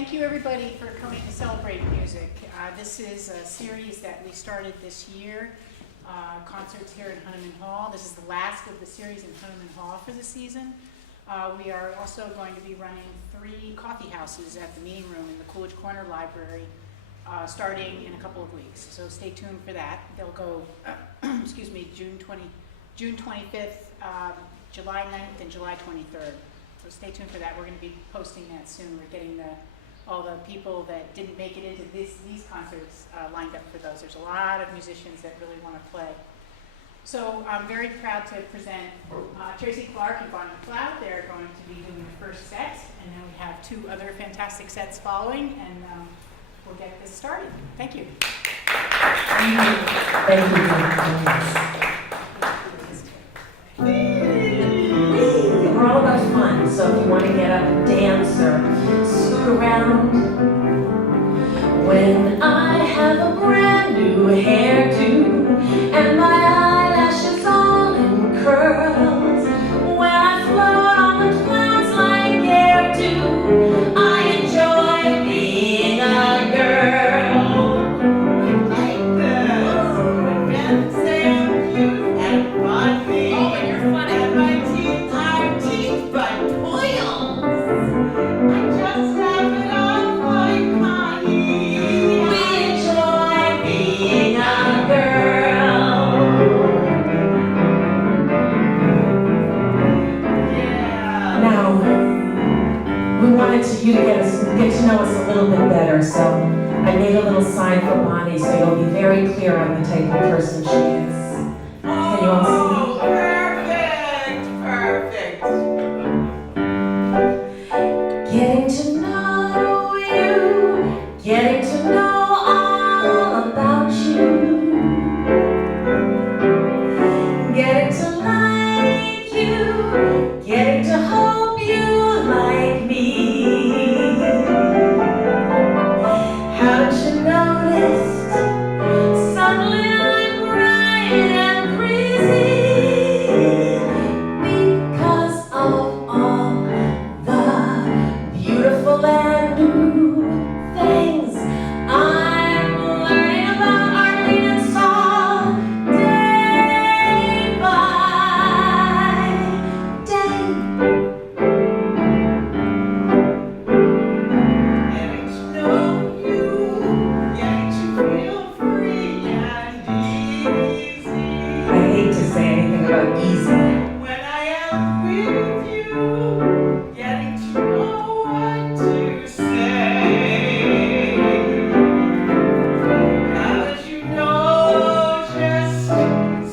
thank you everybody for coming to celebrate music. This is a series that we started this year, concerts here in Hunneman Hall. This is the last of the series in Hunneman Hall for the season. We are also going to be running 3 coffee houses at the meeting room in the Coolidge Corner Library starting in a couple of weeks. So stay tuned for that. They'll go, excuse me, June 25th, July 9th, and July 23rd. So stay tuned for that. We're going to be posting that soon. We're getting all the people that didn't make it into these concerts lined up for those. There's a lot of musicians that really want to play. So I'm very proud to present Tracy Clark and Bonnie McLeod. They're going to be doing the first set, and then we have 2 other fantastic sets following, and we'll get this started. Thank you. Thank you. We're all about fun, so if you want to get up and dance or scoot around. When I have a brand new hairdo and my eyelashes all in curls, when I float on the clouds like air do, I enjoy being a girl. Like this, and Sam Hughes and Bonnie. Oh, and you're funny. And my teeth are teeth, but oils. I just have it on like Connie. We enjoy being a girl. Yeah. Now, we wanted you to get to know us a little bit better, so I made a little sign for Bonnie so you'll be very clear on the type of person she is. Can you all see? Perfect! Perfect! Getting to know you, getting to know all about you, getting to like you, getting to hope you like me. Haven't you noticed? Suddenly I'm bright and crazy because of all the beautiful and new things I'm learning about Arlene and Saul day by day. Getting to know you, getting to feel free and easy. I hate to say anything about easy. When I am with you, getting to know what to say. Haven't you noticed?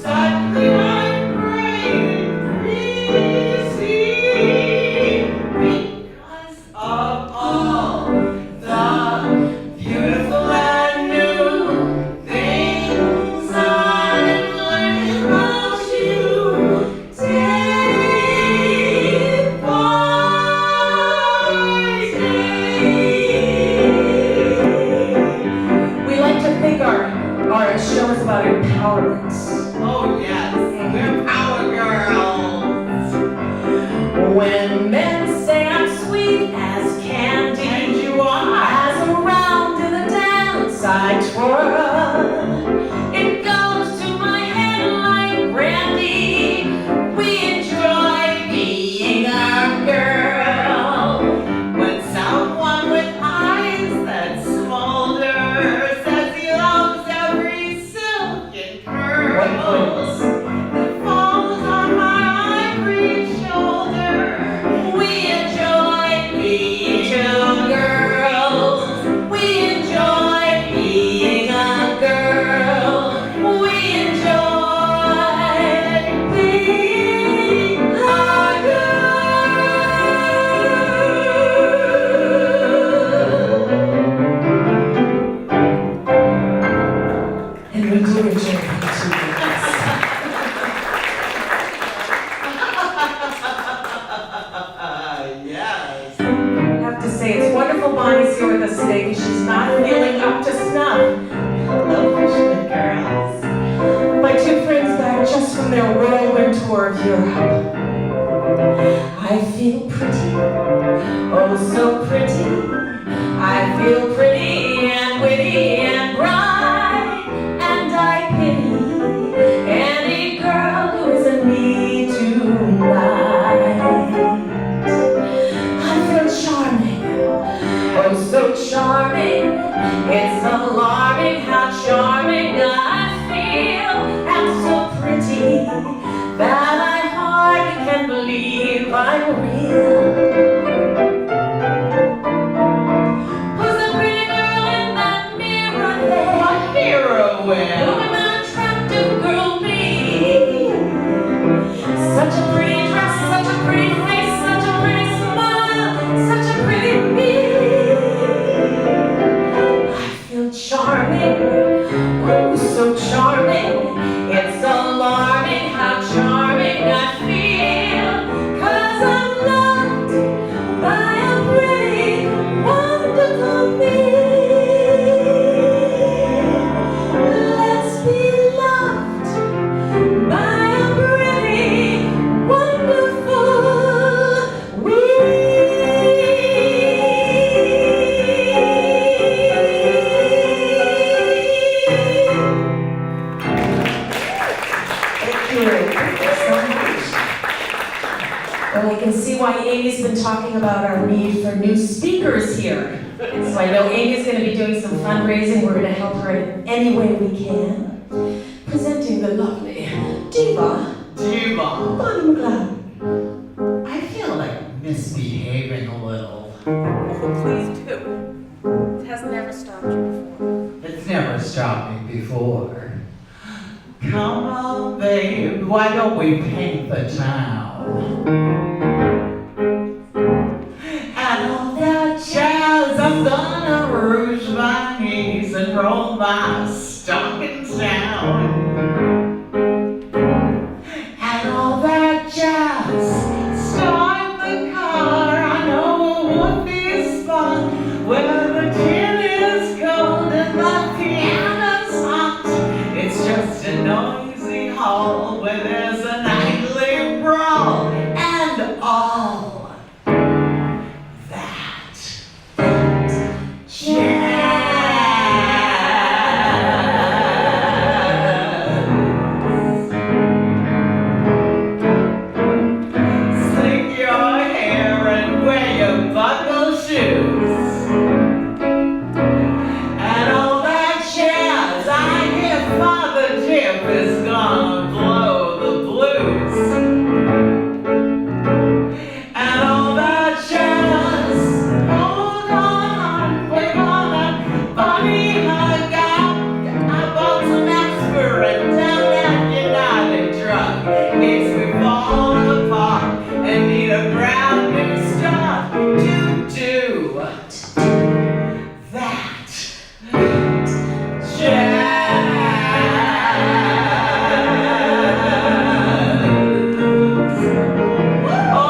Suddenly I'm bright and breezy because of all the beautiful and new things I'm learning about you day by day. We like to think our show is about empowerment. Oh yes, we're power girls. When men say I'm sweet as candy, and you are, as around in the dance I twirl, it goes to my head like brandy. We enjoy being a girl. When someone with eyes that smolder says he loves every silken curl that falls on my ivory shoulder, we enjoy being 2 girls. We enjoy being a girl. We enjoy being a girl. And we do enjoy being 2 girls. Yes. I have to say, it's wonderful Bonnie's here with us today because she's not feeling up to snuff. Hello, Fishman girls. My 2 friends back just from their whirlwind tour of Europe. I feel pretty, oh so pretty. I will. Look at my attractive girl be. Such a pretty dress, such a pretty face, such a pretty smile, such a pretty me. I feel charming, oh so charming. It's alarming how charming I feel, 'cause I'm loved by a pretty, wonderful me. Let's be loved by a pretty, wonderful we. Thank you so much. Well, I can see why Amy's been talking about our need for new speakers here. So I know Amy's going to be doing some fundraising. We're going to help her in any way we can. Presenting the lovely diva, Bonnie McLeod. I feel like misbehaving a little. Oh, please do. It has never stopped you before. It's never stopped me before. Come on, babe, why don't we paint the town? And all that jazz, I'm gonna rouge my knees and roll my stockings down. And all that jazz, start the car, I know it would be fun, where the gin is cold and the piano's hot. It's just a noisy hall where there's a nightly brawl and all that jazz. Slick your hair and wear your buckle shoes. And all that jazz, I hear Father Jim is gonna blow the blues. And all that jazz, hold on, we're gonna body hug out. I bought some aspirin down at United Drug. Makes me fall apart and need a brand new start to do that jazz. Oh,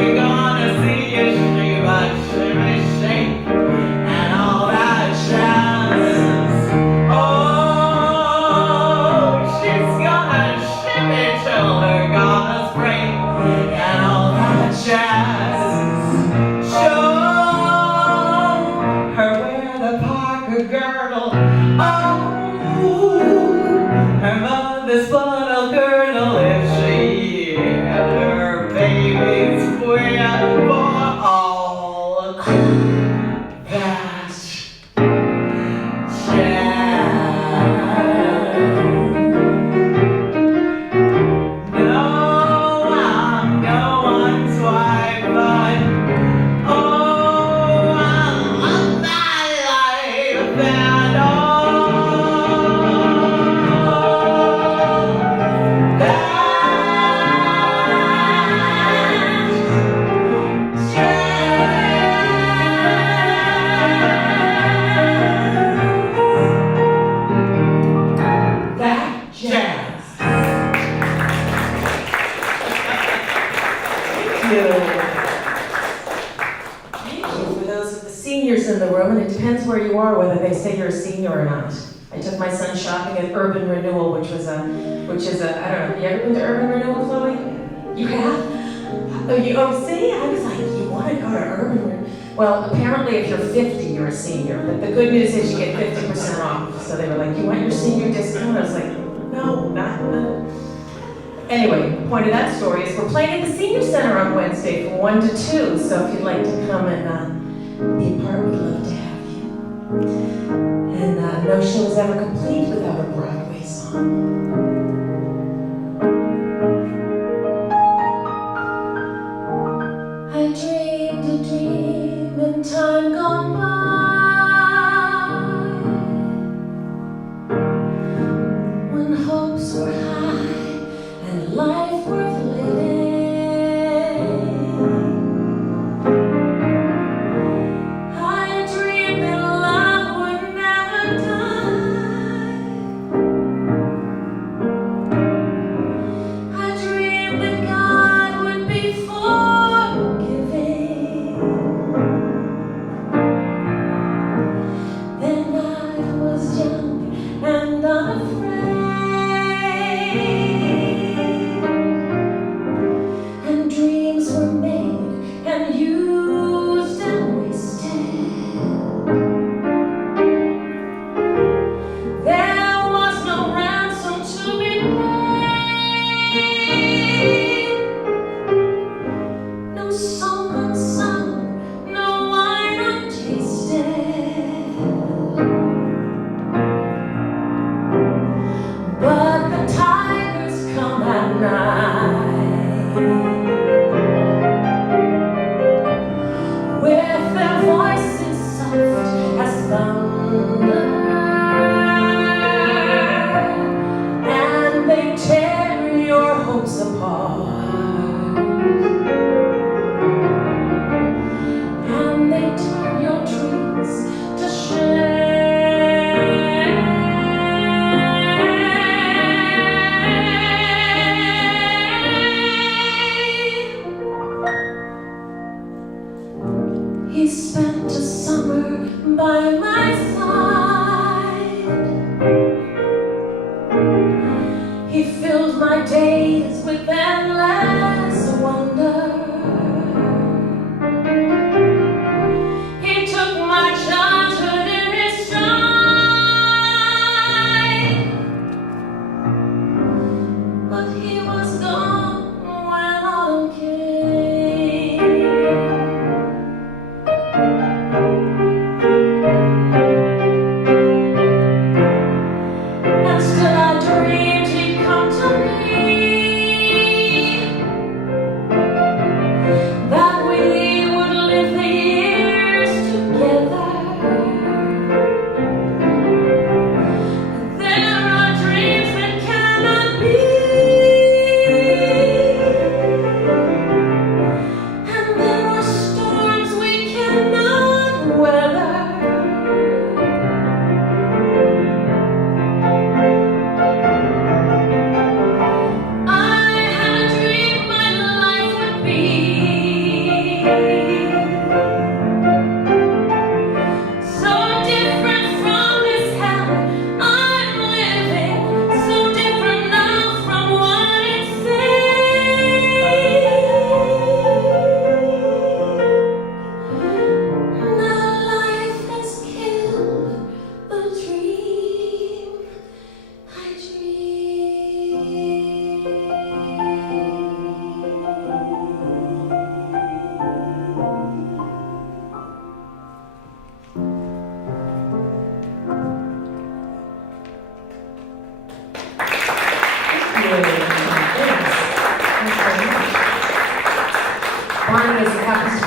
you're gonna see a Shiva shimmy shake and all that jazz. Oh, she's gonna shimmy till her goddess break and all that jazz. Show her wear the Parker girdle. Oh, her mother's flannel girdle if she had her baby's queer for all that jazz. No, I'm no one's wife, but oh, I love my life and all that jazz. That jazz. Thank you. Thank you for those of the seniors in the room, and it depends where you are whether they say you're a senior or not. I took my son shopping at Urban Renewal, which is a, I don't know, have you ever been to Urban Renewal, Chloe? You have? Oh, see, I was like, you want to go to Urban Renewal? Well, apparently if you're 50, you're a senior, but the good news is you get 50% off. So they were like, you want your senior discount? I was like, no, not. Anyway, the point of that story is we're playing at the Senior Center on Wednesday from 1 to 2, so if you'd like to come and be a part, we'd love to have you. And no show is ever complete without a Broadway song. I dreamed a dream in time gone by.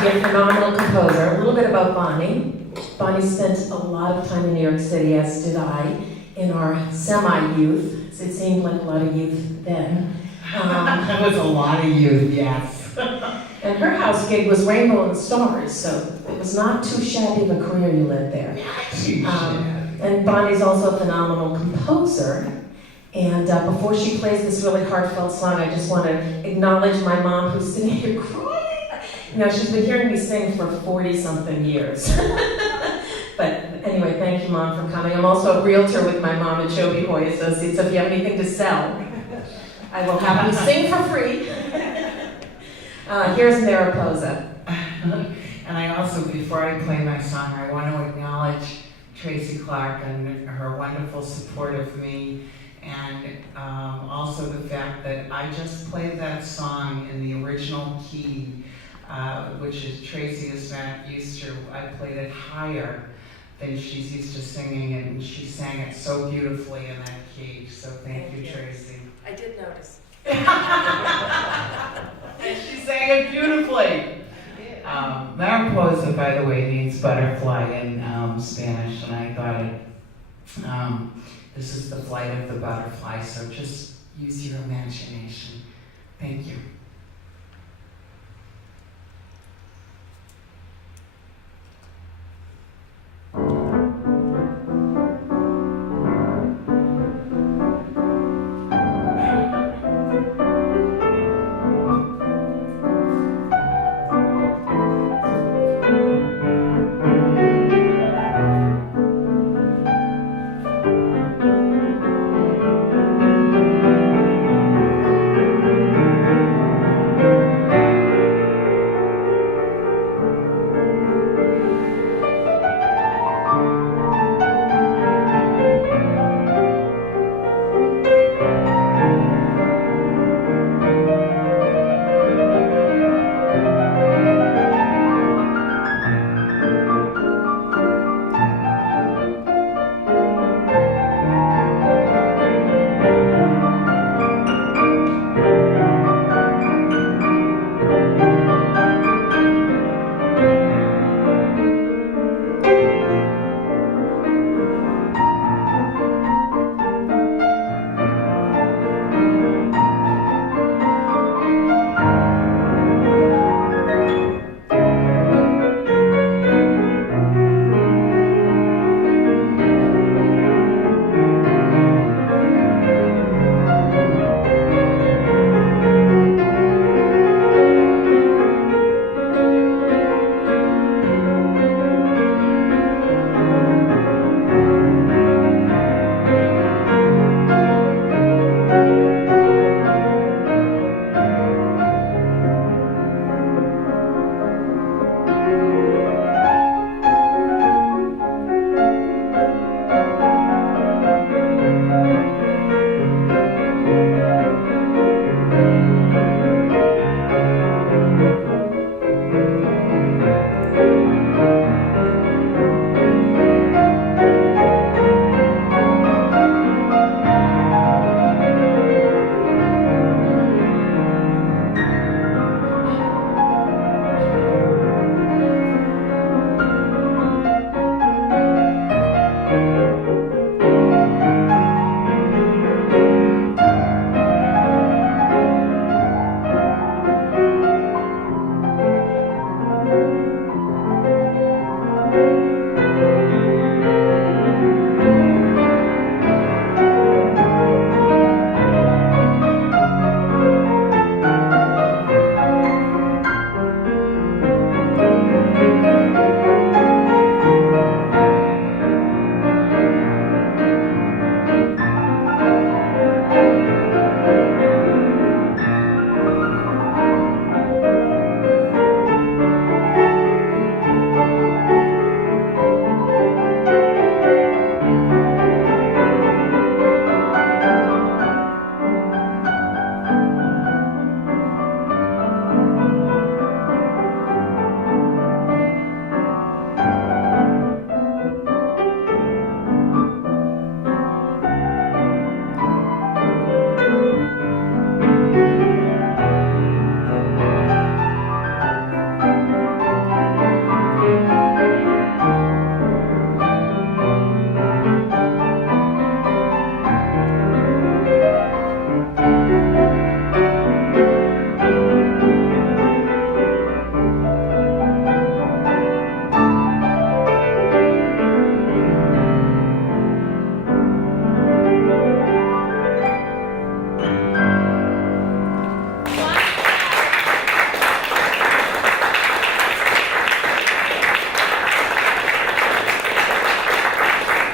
be a phenomenal composer. A little bit about Bonnie. Bonnie spent a lot of time in New York City, as did I, in our semi-youth. It seemed like a lot of youth then. That was a lot of youth, yes. And her house gig was Rainbow and Stars, so it was not too shabby of a career you led there. And Bonnie's also a phenomenal composer. And before she plays this really heartfelt song, I just want to acknowledge my mom who's sitting here crying. You know, she's been hearing me sing for 40-something years. But anyway, thank you, Mom, for coming. I'm also a realtor with my mom at Joby Hoy Associates, so if you have anything to sell, I will have you sing for free. Here's Mariposa. And I also, before I play my song, I want to acknowledge Tracy Clark and her wonderful support of me, and also the fact that I just played that song in the original key, which is Tracy is not used to. I played it higher than she's used to singing it, and she sang it so beautifully in that key. So thank you, Tracy. I did notice. And she sang it beautifully. Mariposa, by the way, means butterfly in Spanish, and I thought this is the flight of the butterfly, so just use your imagination. Thank you.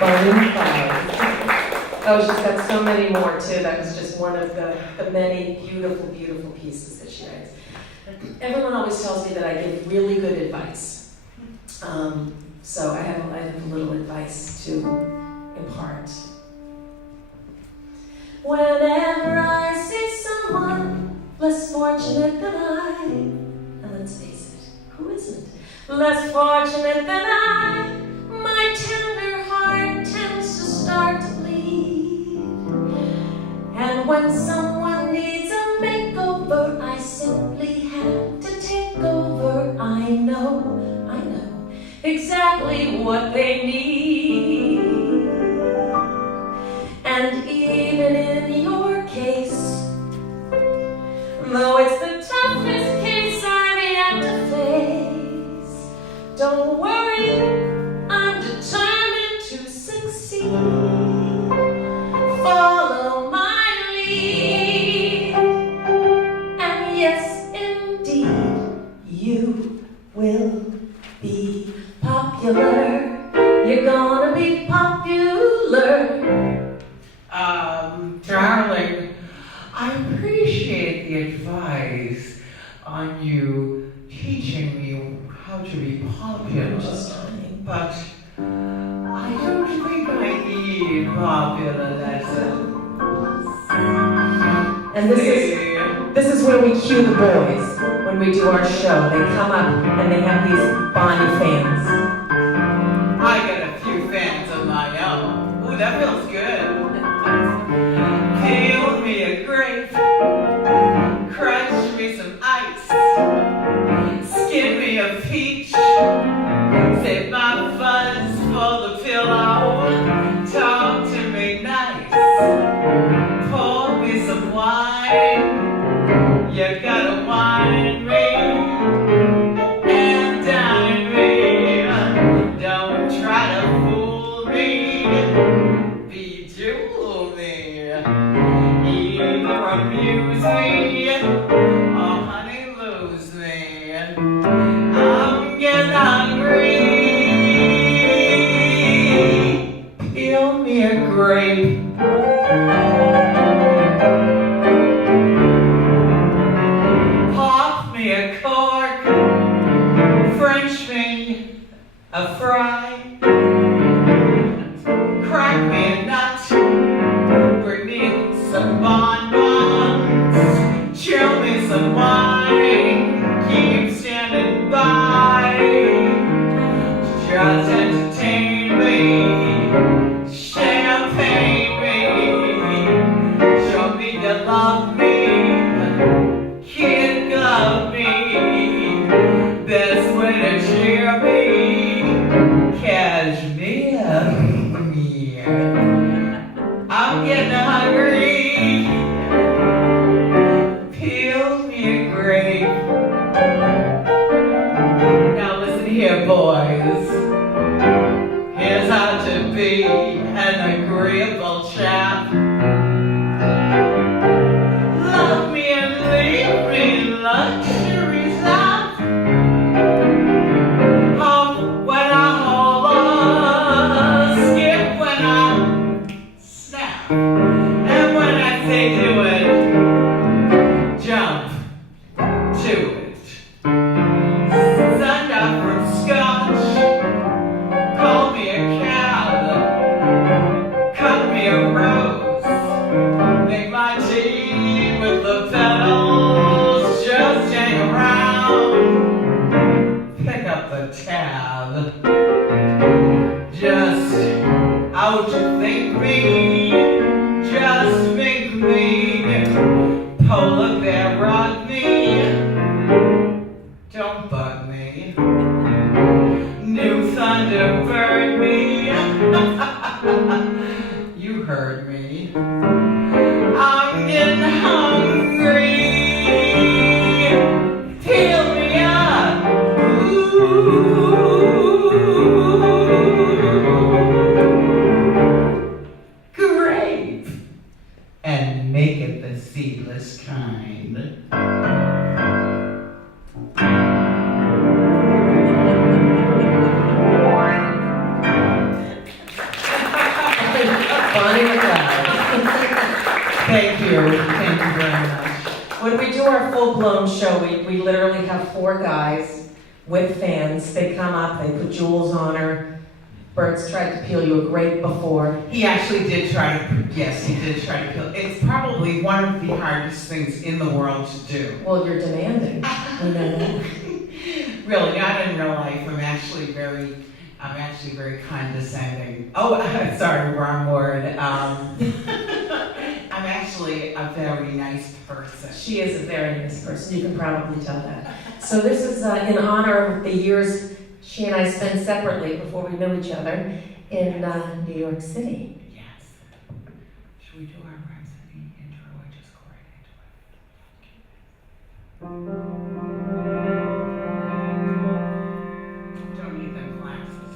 Maroon 5. Oh, she's got so many more too. That was just one of the many beautiful, beautiful pieces that she writes. Everyone always tells me that I give really good advice. So I have a little advice to impart. Whenever I see someone less fortunate than I, and let's face it, who isn't? Less fortunate than I, my tender heart tends to start to bleed. And when someone needs a makeover, I simply have to take over. I know exactly what they need. And even in your case, though it's the toughest case I've yet to face, don't worry, I'm determined to succeed. Follow my lead, and yes, indeed, you will be popular. You're gonna be popular. Darling, I appreciate the advice on you teaching me how to be popular, but I don't think I need popular lessons. And this is where we cue the boys when we do our show. They come up and they have these Bonnie fans. I got a few fans of my own. Ooh, that feels good. Peel me a grape, crunch me some ice, skin me a peach, save my funds for the pillow, talk to me nice, pour me some wine, you gotta wine me and dine me, don't try to fool me, bejewel me, either amuse me or honey lose me. I'm getting hungry. Peel me a grape. Pop me a cork. French me a fry. Crack me a nut. Bring me some bonbons. Chill me some wine. Keep standing by. Just entertain me. Champagne me. Show me you love me. Kid glove me. Best way to cheer me. Cashmere me. I'm getting hungry. Peel me a grape. Now listen here, boys. Here's how to be an agreeable chap. Love me and leave me luxuries lap. Hop when I holler, skip when I snap, and when I say do it, jump to it. Signed up from Scotch, call me a cab, cut me a rose, make my tea with the petals, just hang around, pick up the tab, just out to think me, just make me, polar bear rock me, don't bug me, new Thunderbird me, you heard me, I'm getting hungry, peel me up, grape, and make it the seedless kind. Thank you very much. When we do our full-blown show, we literally have 4 guys with fans. They come up, they put jewels on her. Bert's tried to peel you a grape before. He actually did try to, yes, he did try to kill. It's probably one of the hardest things in the world to do. Well, you're demanding. You know that? Really, not in real life. I'm actually very condescending. Oh, sorry, wrong word. I'm actually a very nice person. She is a very nice person. You can probably tell that. So this is in honor of the years she and I spent separately before we knew each other in New York City. Yes. Should we do our Rhapsody intro or just go right into it? Don't need them glasses.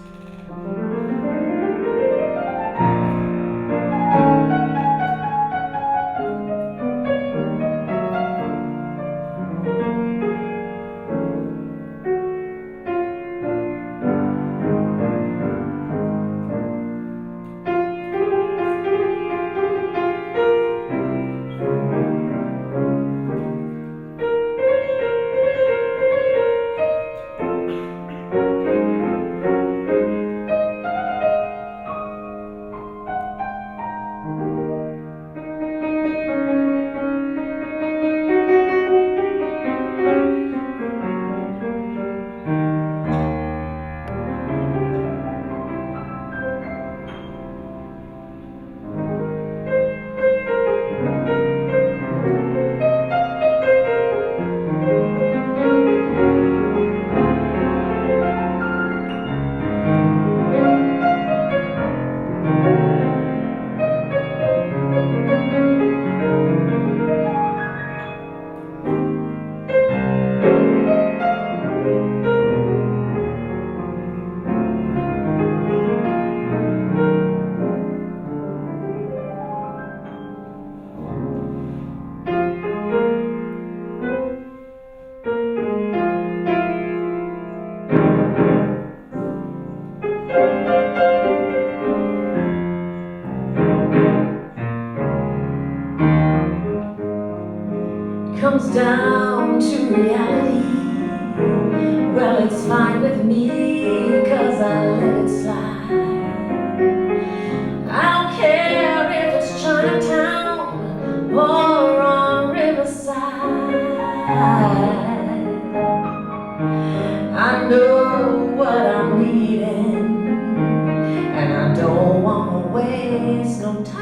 Comes down to reality. Well, it's fine with me, 'cause I let it slide. I don't care if it's Chinatown or on Riverside. I know what I'm needing, and I don't wanna waste no time.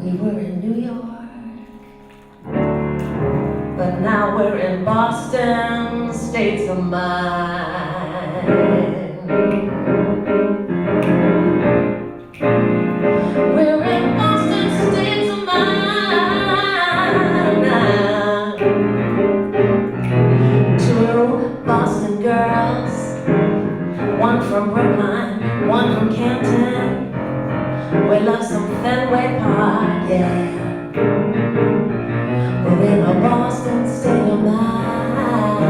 We were in New York, but now we're in Boston, states of mind. We're in Boston, states of mind now. 2 Boston girls, one from Brookline, one from Canton. We love some Fenway Park, yeah. We're in a Boston state of mind.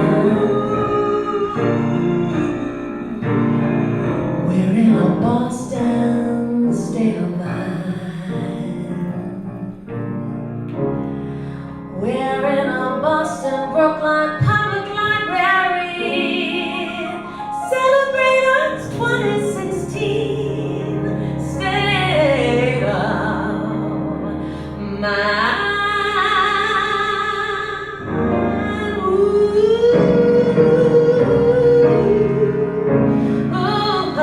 We're in a Boston state of mind. We're in a Boston, Brookline Public Library. Celebrate its 2016 state of mind. Ooh, oh,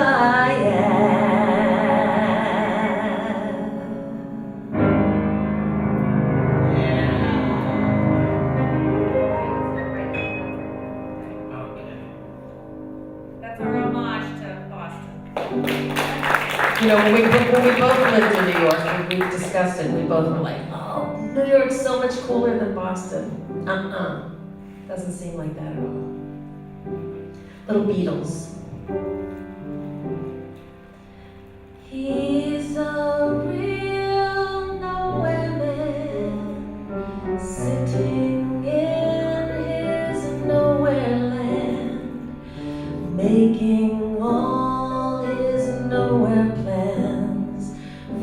That's our homage to Boston. You know, when we both lived in New York, and we discussed it, we both were like, oh, New York's so much cooler than Boston. Doesn't seem like that at all. Little Beatles. He's a real nowhere man, sitting in his nowhere land, making all his nowhere plans.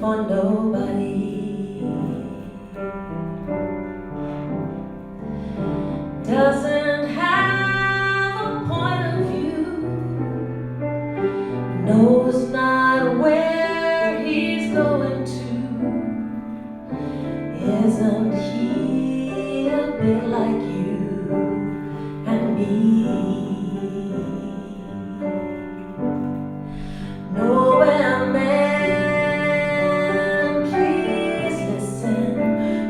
for nobody. Doesn't have a point of view, knows not where he's going to. Isn't he a bit like you and me? Nowhere, man, please listen.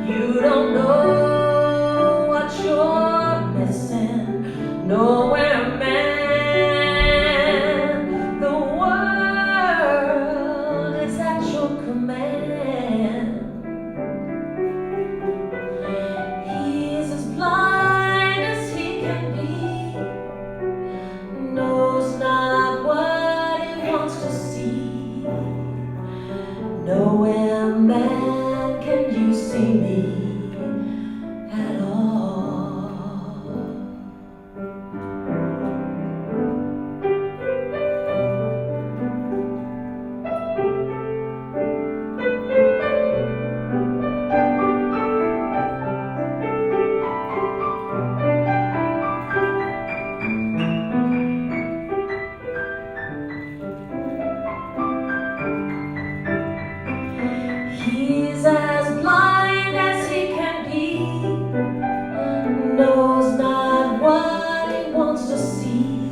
You don't know what you're missing. Nowhere, man, the world is at your command. He's as blind as he can be, knows not what he wants to see. Nowhere, man, can you see me at all. He's as blind as he can be, knows not what he wants to see.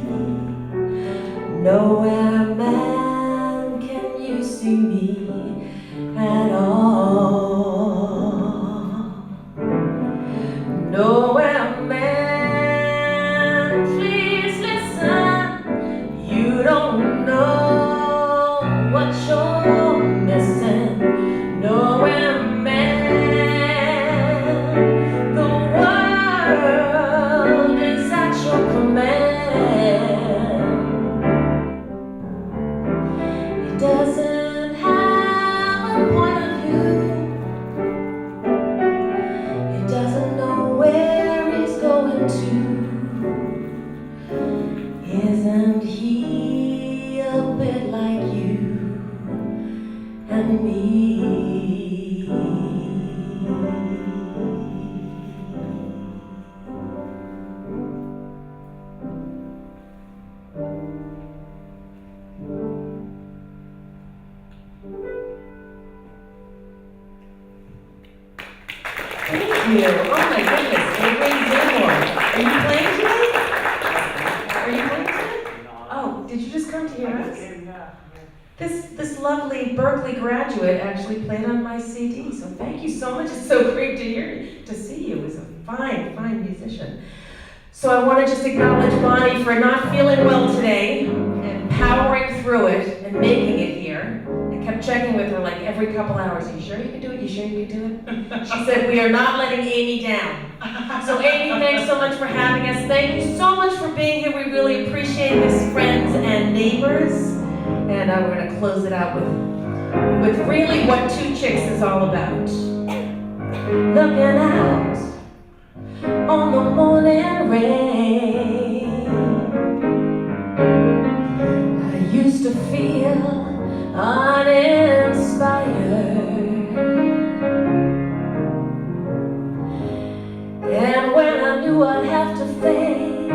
Nowhere, man, can you see me at all. Nowhere, man, please listen. You don't know what you're missing. Nowhere, man, the world is at your command. He doesn't have a point of view. He doesn't know where he's going to. Isn't he a bit like you and me? Thank you. Oh my goodness, Avery Zimmer. Are you playing today? Are you playing today? Oh, did you just come to hear us? This lovely Berkeley graduate actually played on my CD, so thank you so much. It's so great to see you. He's a fine, fine musician. So I want to just acknowledge Bonnie for not feeling well today and powering through it and making it here. I kept checking with her like every couple hours. Are you sure you can do it? You sure you can do it? She said, we are not letting Amy down. So Amy, thanks so much for having us. Thank you so much for being here. We really appreciate this, friends and neighbors. And we're going to close it out with really what Two Chicks is all about. Looking out on the morning rain, I used to feel uninspired, and when I knew I'd have to face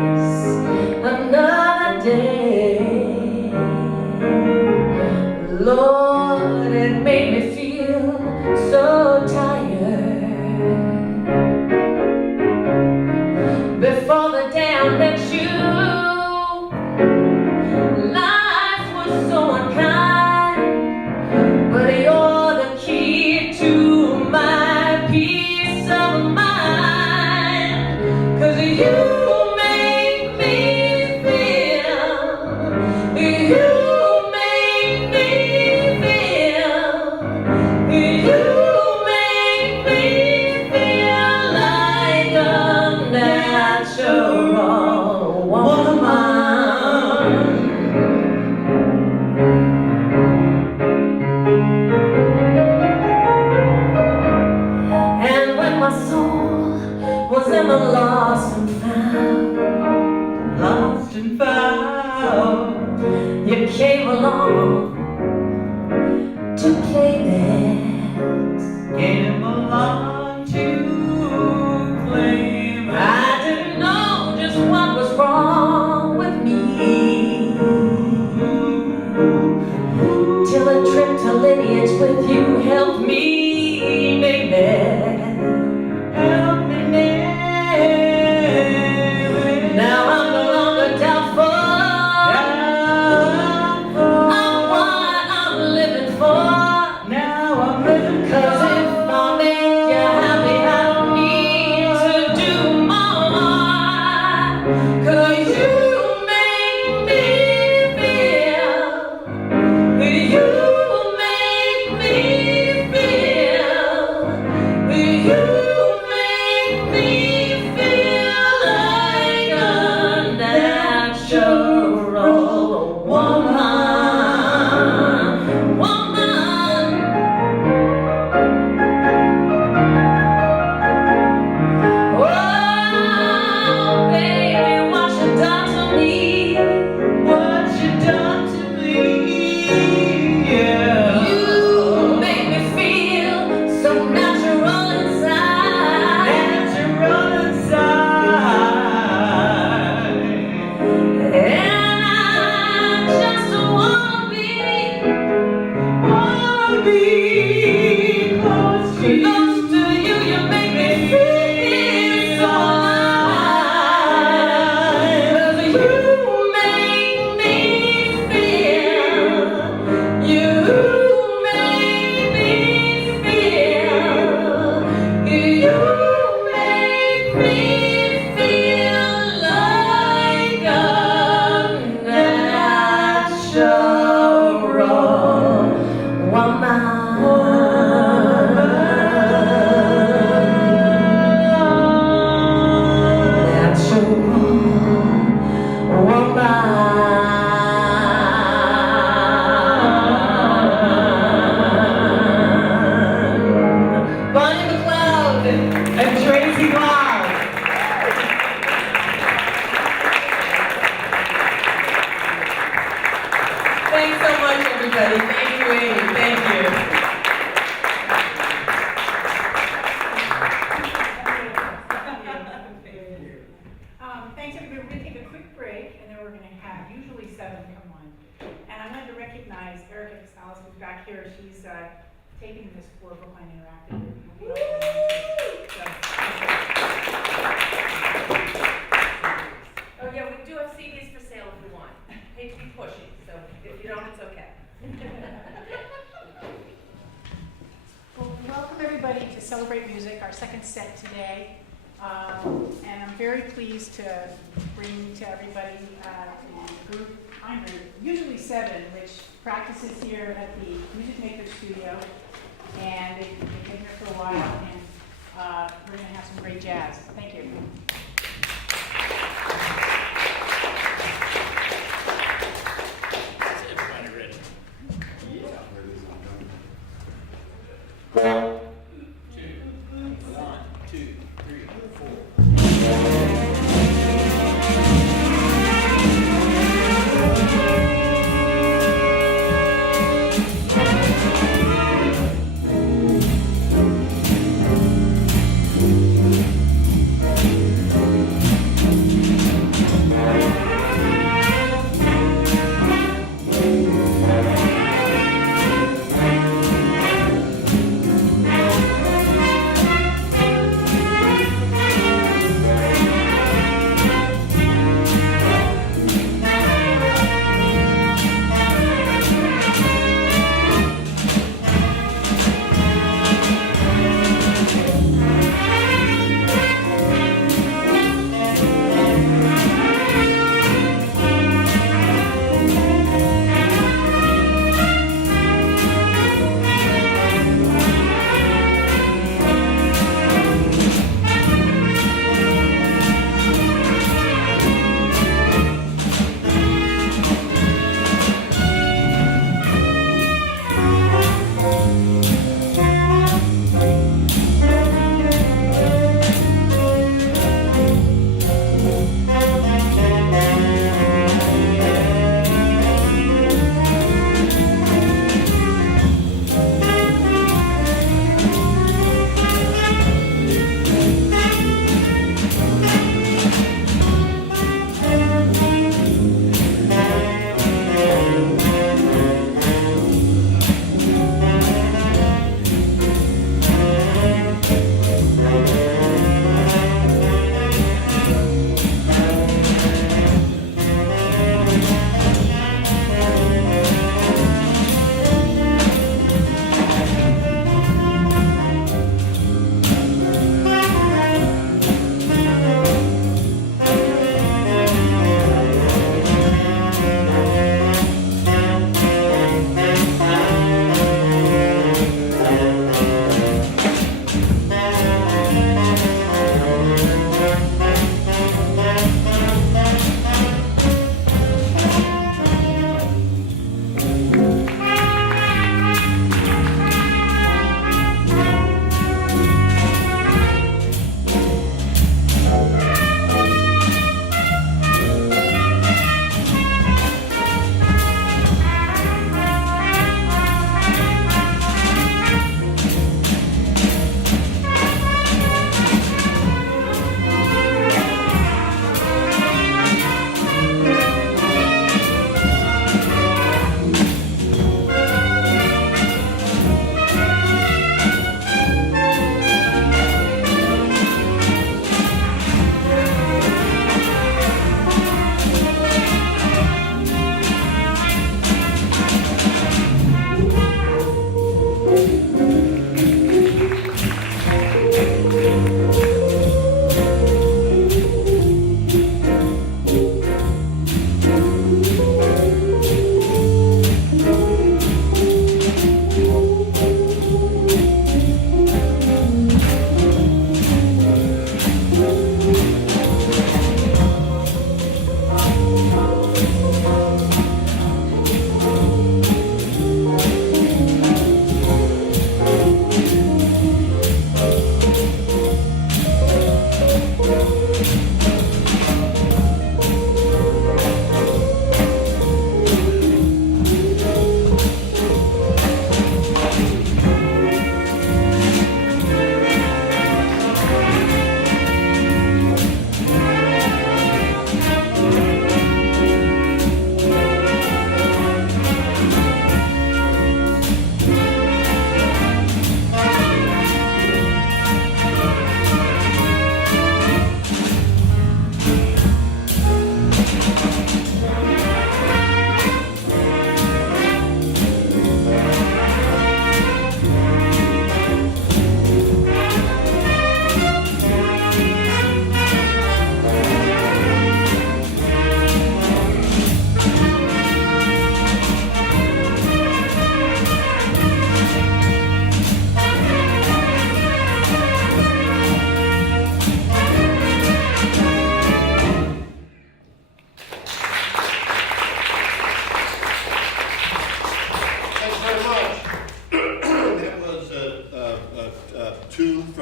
another day, Lord, it made me feel so tired. Before the day I met you, life was so unkind, but you're the key to my peace of mind. 'Cause you make me feel, you make me feel, you make me feel like a natural woman. And when my soul was in the lost and found, you came along to play there. Thanks so much, everybody. Thank you, Amy. Thank you. Thanks, everybody. We're going to take a quick break, and then we're going to have usually 7 come on. And I'd like to recognize Erica Casales, who's back here. She's taping this for Brookline Interactive. Oh yeah, we do have CDs for sale if you want. Hate to be pushy, so if you don't, it's okay. Well, welcome everybody to Celebrate Music, our second set today. And I'm very pleased to bring to everybody the group, usually 7, which practices here at the Music Maker Studio. And they've been here for a while, and we're going to have some great jazz. Thank you. Is everybody ready? Yeah. 2, 1, 2, 3, 4. Thank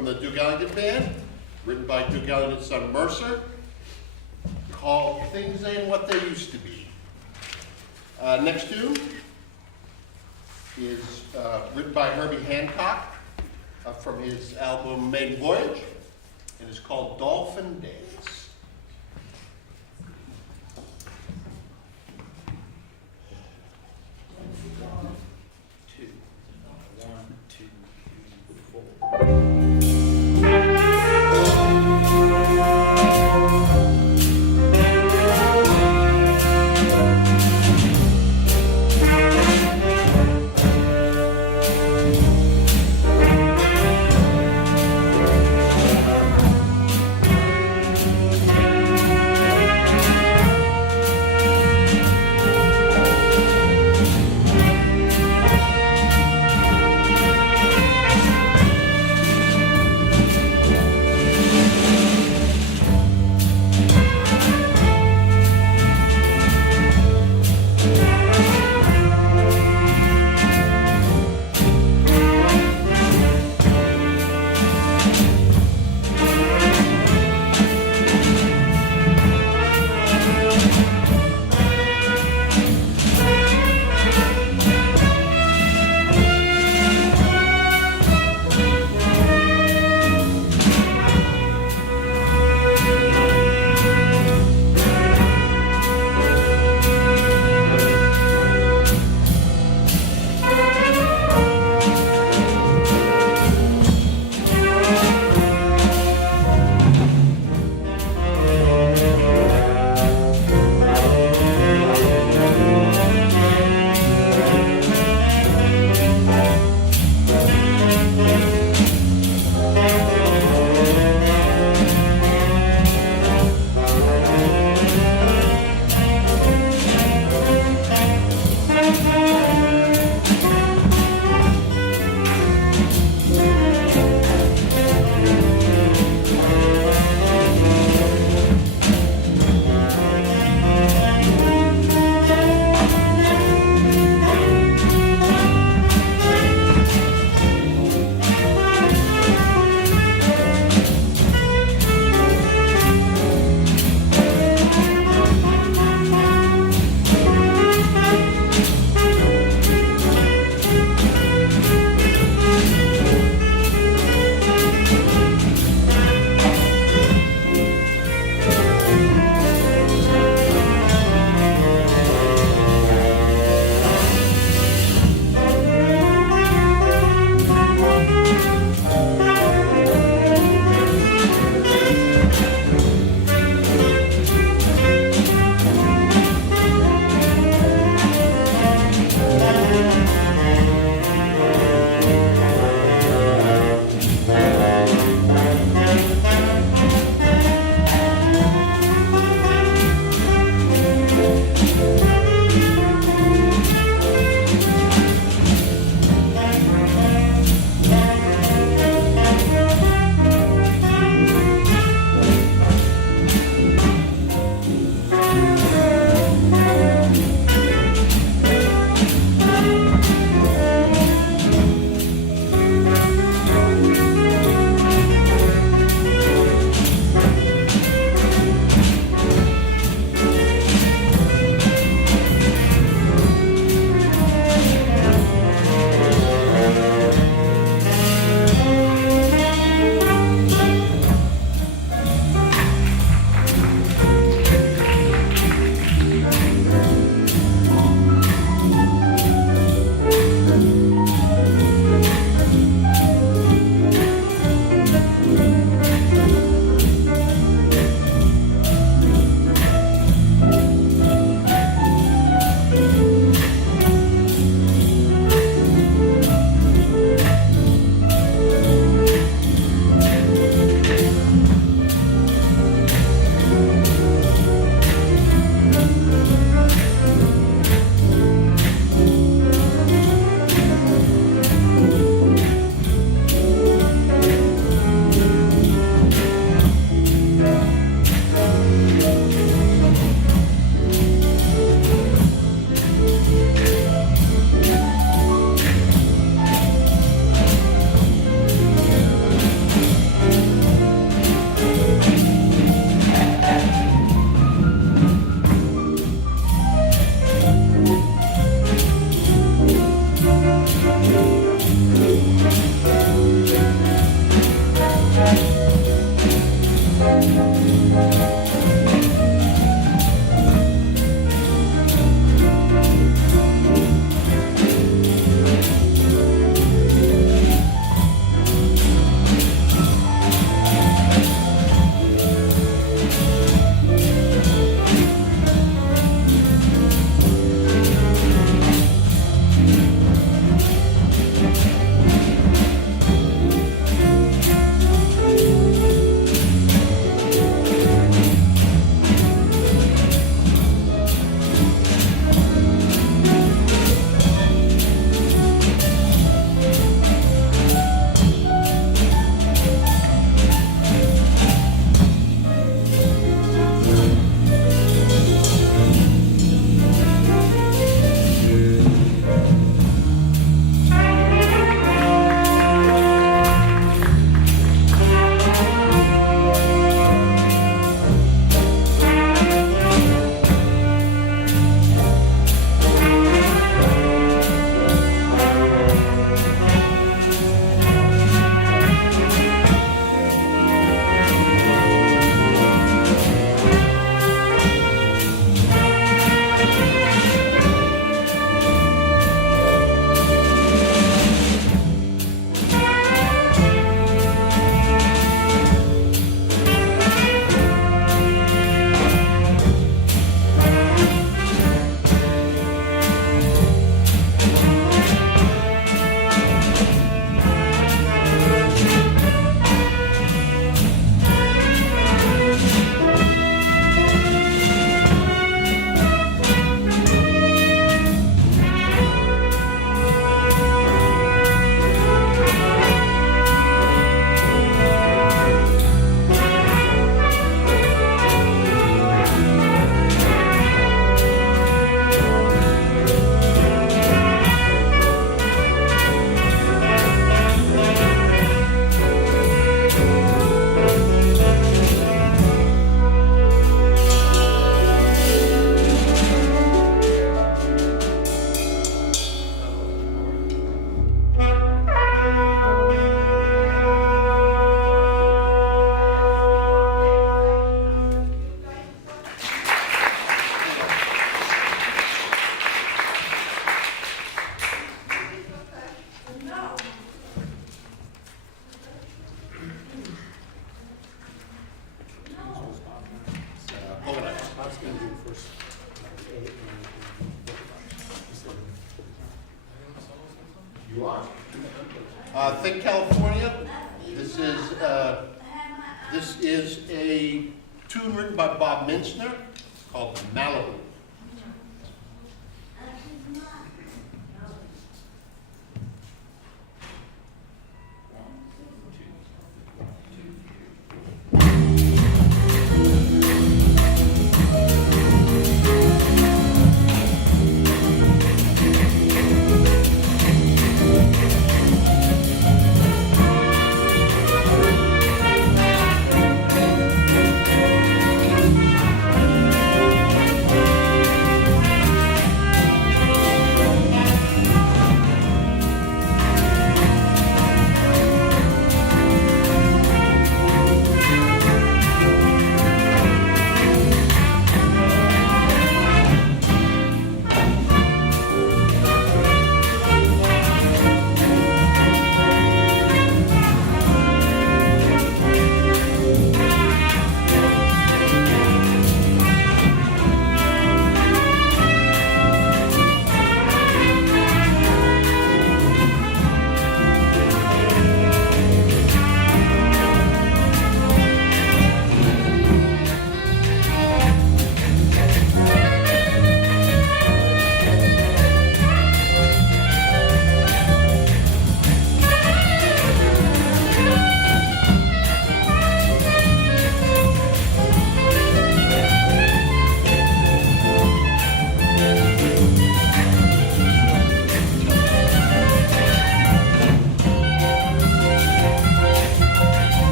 from the Duke Ellington Band, written by Duke Ellington's son Mercer, called Things Ain't What They Used to Be. Next tune is written by Herbie Hancock from his album Maiden Voyage, and it's called Dolphin Dance. Two. One, two, three, four. You are. Think California. This is a tune written by Bob Minsner called Malibu.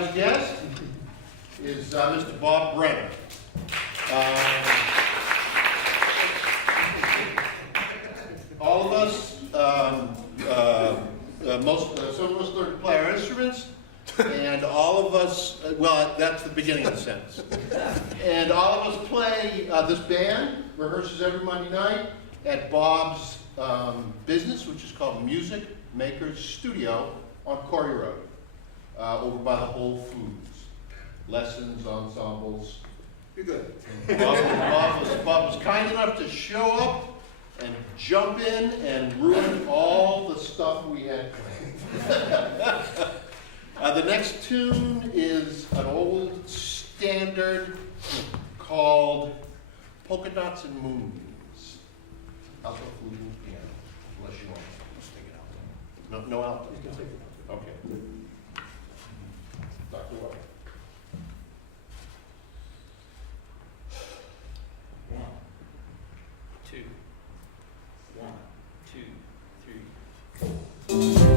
surprise guest is Mr. Bob Brenner. All of us, some of us learn to play our instruments, and all of us, well, that's the beginning of the sentence. And all of us play, this band rehearses every Monday night at Bob's business, which is called Music Makers Studio on Corey Road, over by the Whole Foods. Lessons, ensembles. You're good. Bob was kind enough to show up and jump in and ruin all the stuff we had planned. The next tune is an old standard called Polka Dots and Moons. Alto flute and piano, unless you want. Let's take it out. No alto? You can take it out. Okay. Dr. White. 1, 2, 1, 2, 3, 4.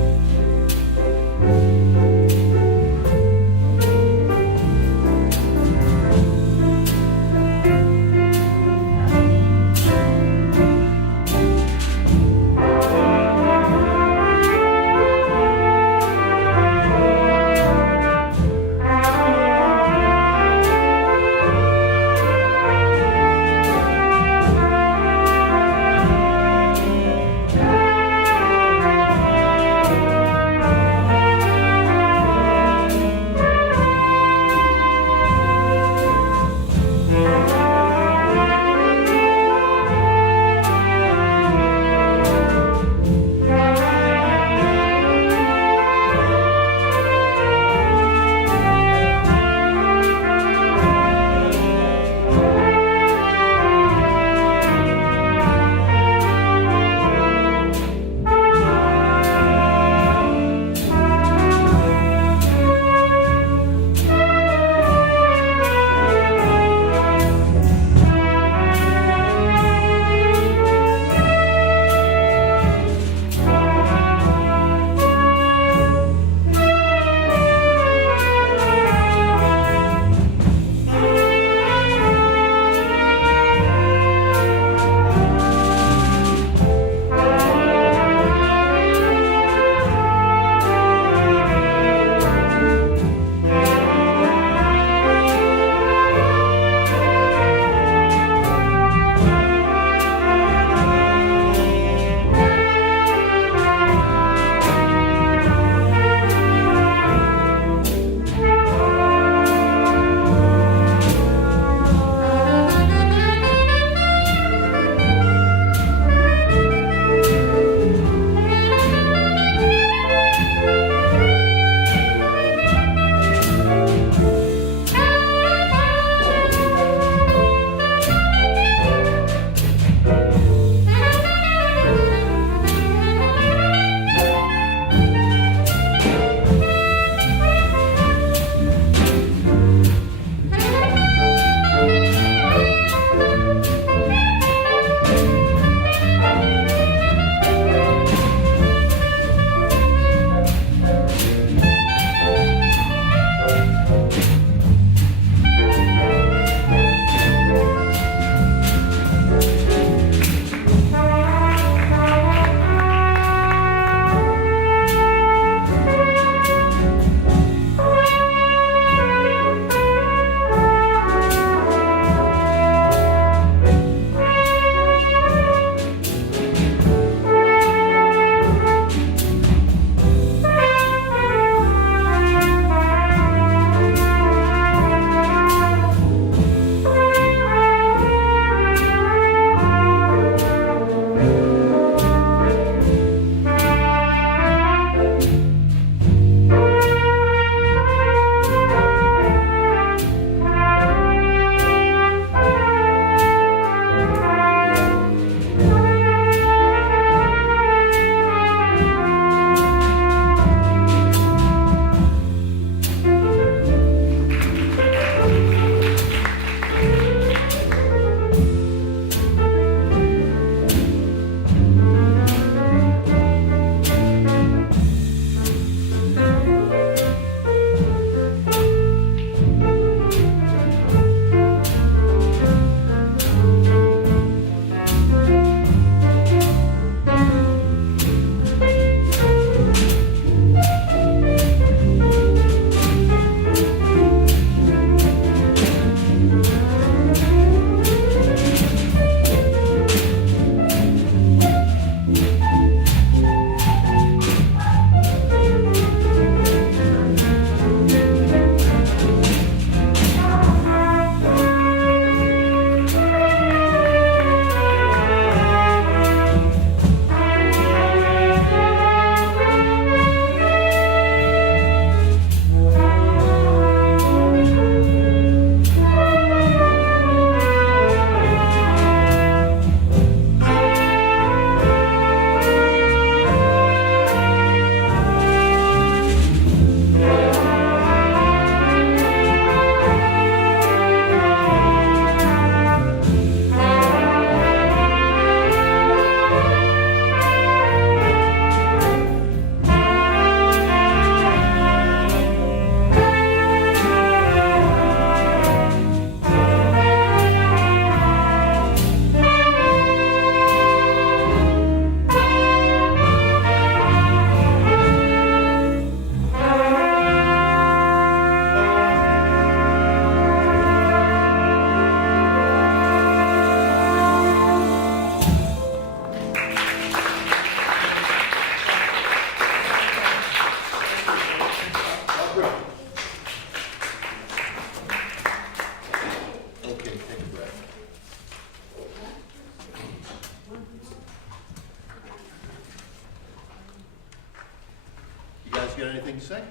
else got anything to say?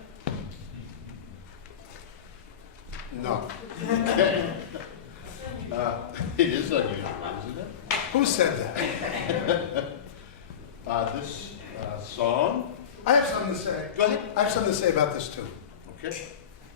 No. Okay. It is unusual, isn't it? Who said that? This song, I have something to say. go ahead. I have something to say about this too. Okay.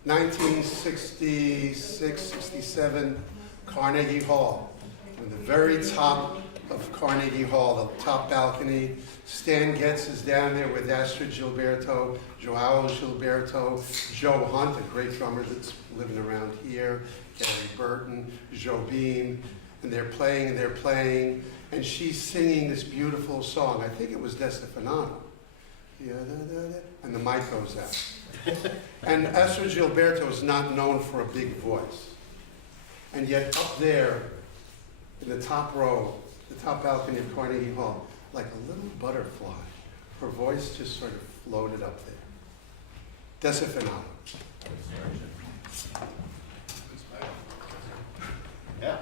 1966, 67, Carnegie Hall. On the very top of Carnegie Hall, the top balcony. Stan Getz is down there with Astrid Gilberto, Joao Gilberto, Joe Hunt, a great drummer that's living around here, Gary Burton, Joe Beam, and they're playing, and she's singing this beautiful song. I think it was De Stefano. And the mic goes out. And Astrid Gilberto is not known for a big voice. And yet up there, in the top row, the top balcony of Carnegie Hall, like a little butterfly, her voice just sort of floated up there. That's a phenomenon. Yeah.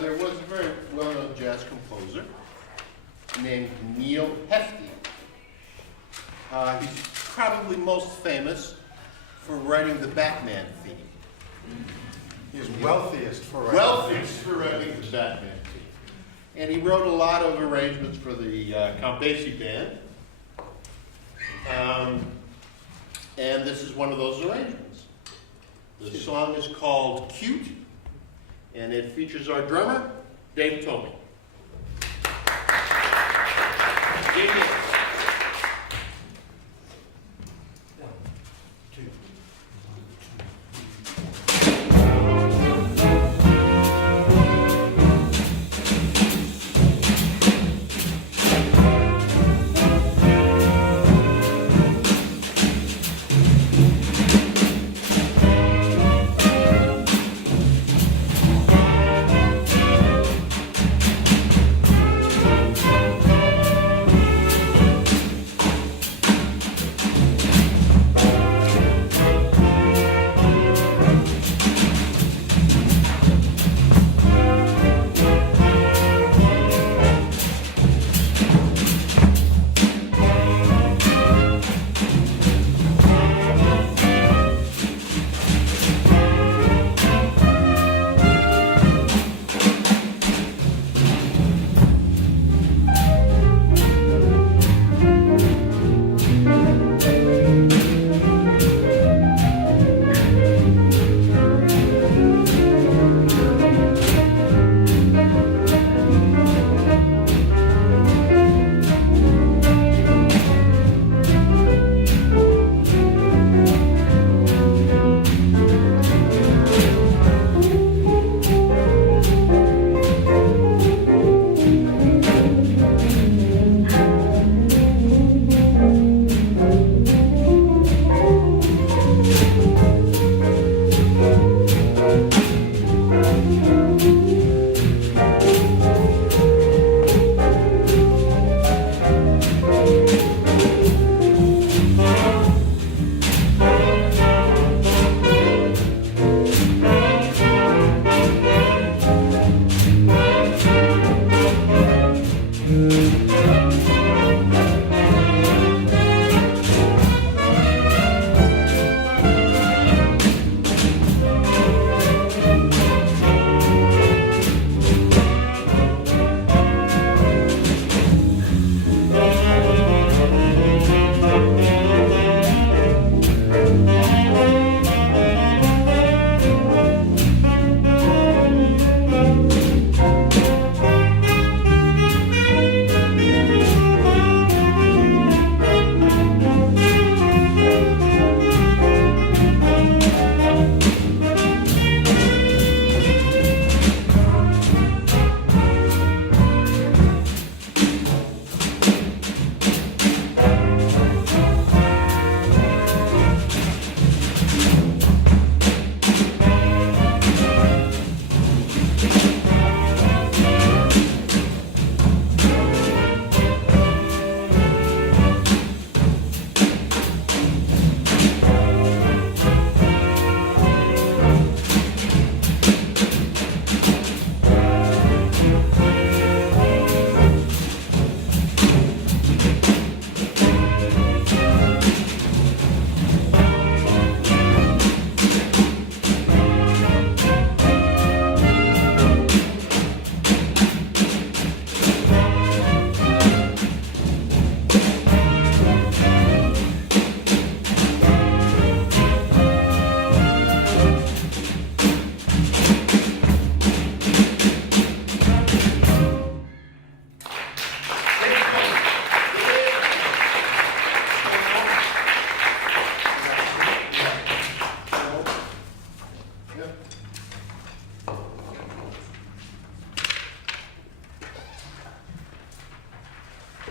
There was a very well-known jazz composer named Neil Hefti. He's probably most famous for writing the Batman theme. He's wealthiest for right. Wealthiest for writing the Batman theme. And he wrote a lot of arrangements for the Count Basie band. And this is one of those arrangements. The song is called Cute, and it features our drummer, Dave Tomey. Dave.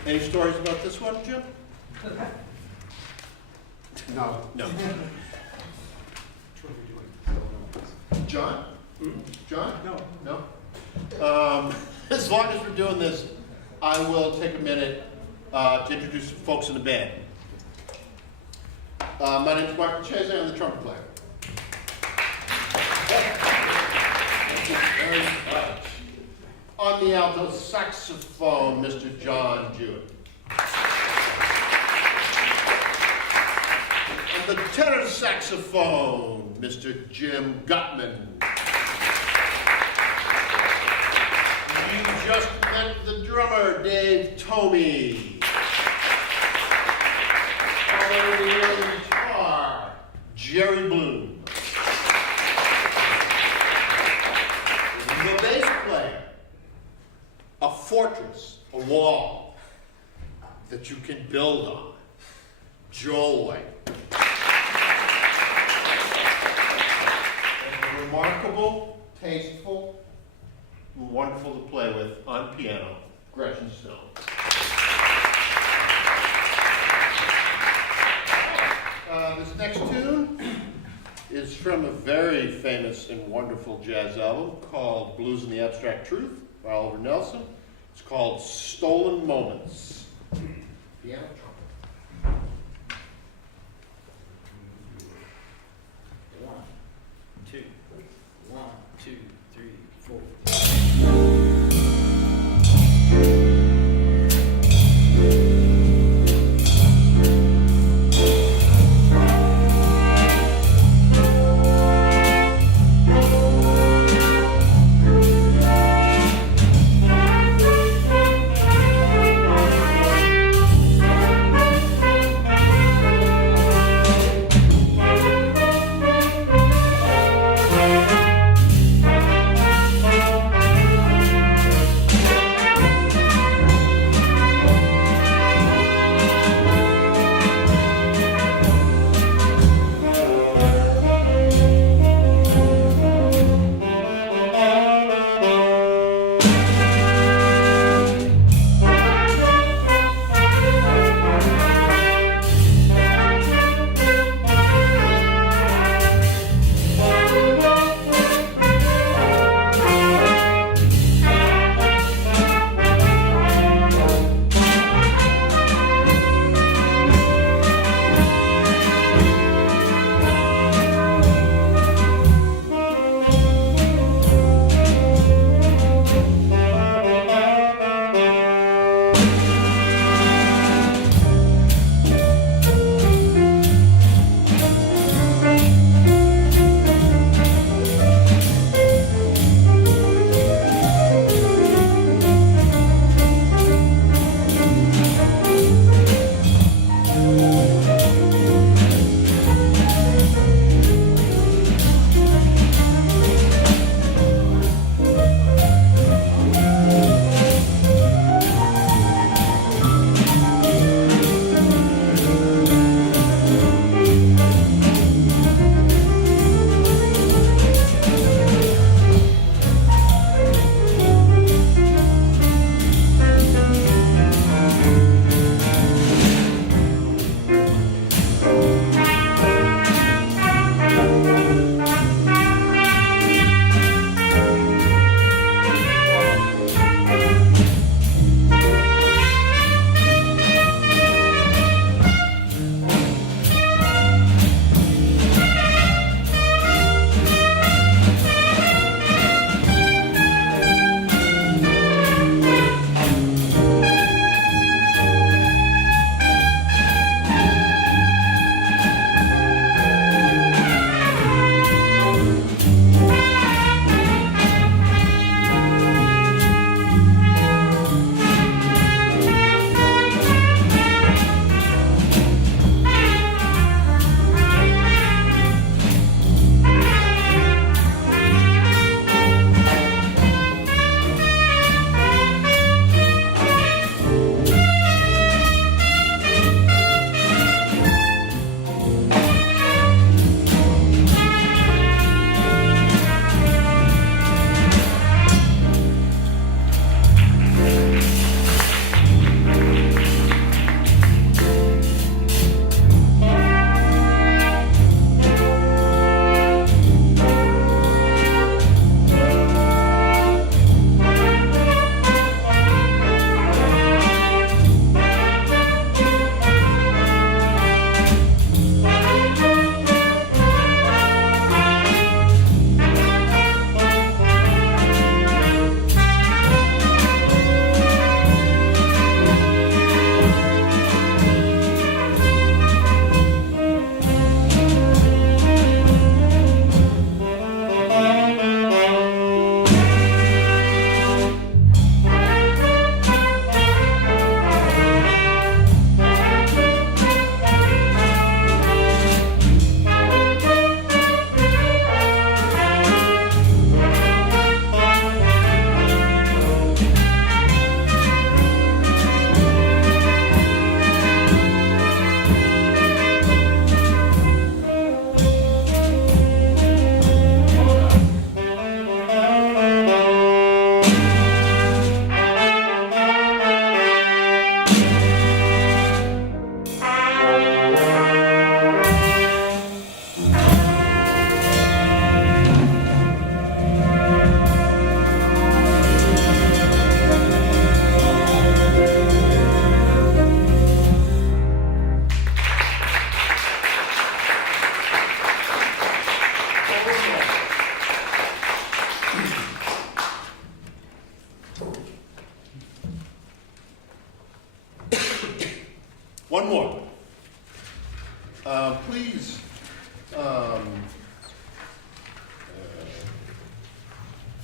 Any stories about this one, Jim? No. No. John? Hmm? John? No. No? As long as we're doing this, I will take a minute to introduce the folks in the band. My name is Mark Chese, I'm the trumpet player. Thank you very much. On the alto saxophone, Mr. John Jewett. On the tenor saxophone, Mr. Jim Gutman. You just met the drummer, Dave Tomey. On the guitar, Jerry Bloom. The bass player, a fortress, a wall that you can build on, Joel White. And remarkable, tasteful, wonderful to play with on piano, Gretchen Stone. This next tune is from a very famous and wonderful jazz album called Blues and the Abstract Truth by Oliver Nelson. It's called Stolen Moments. Piano trumpet. 1, 2, 1, 2, 3, 4.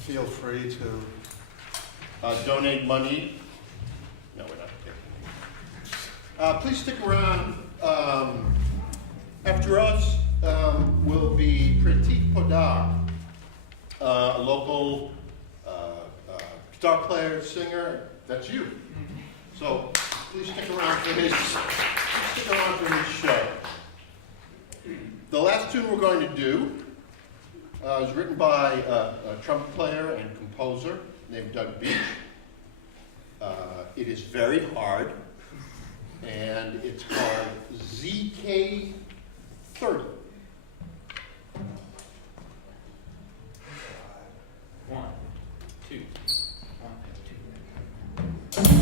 feel free to. Donate money. No, we're not taking. Please stick around. After us will be Pratik Podar, a local star player, singer. That's you. So please stick around for his show. The last tune we're going to do is written by a trumpet player and composer named Doug Beach. It is very hard, and it's called ZK30. 1, 2, 1, 2.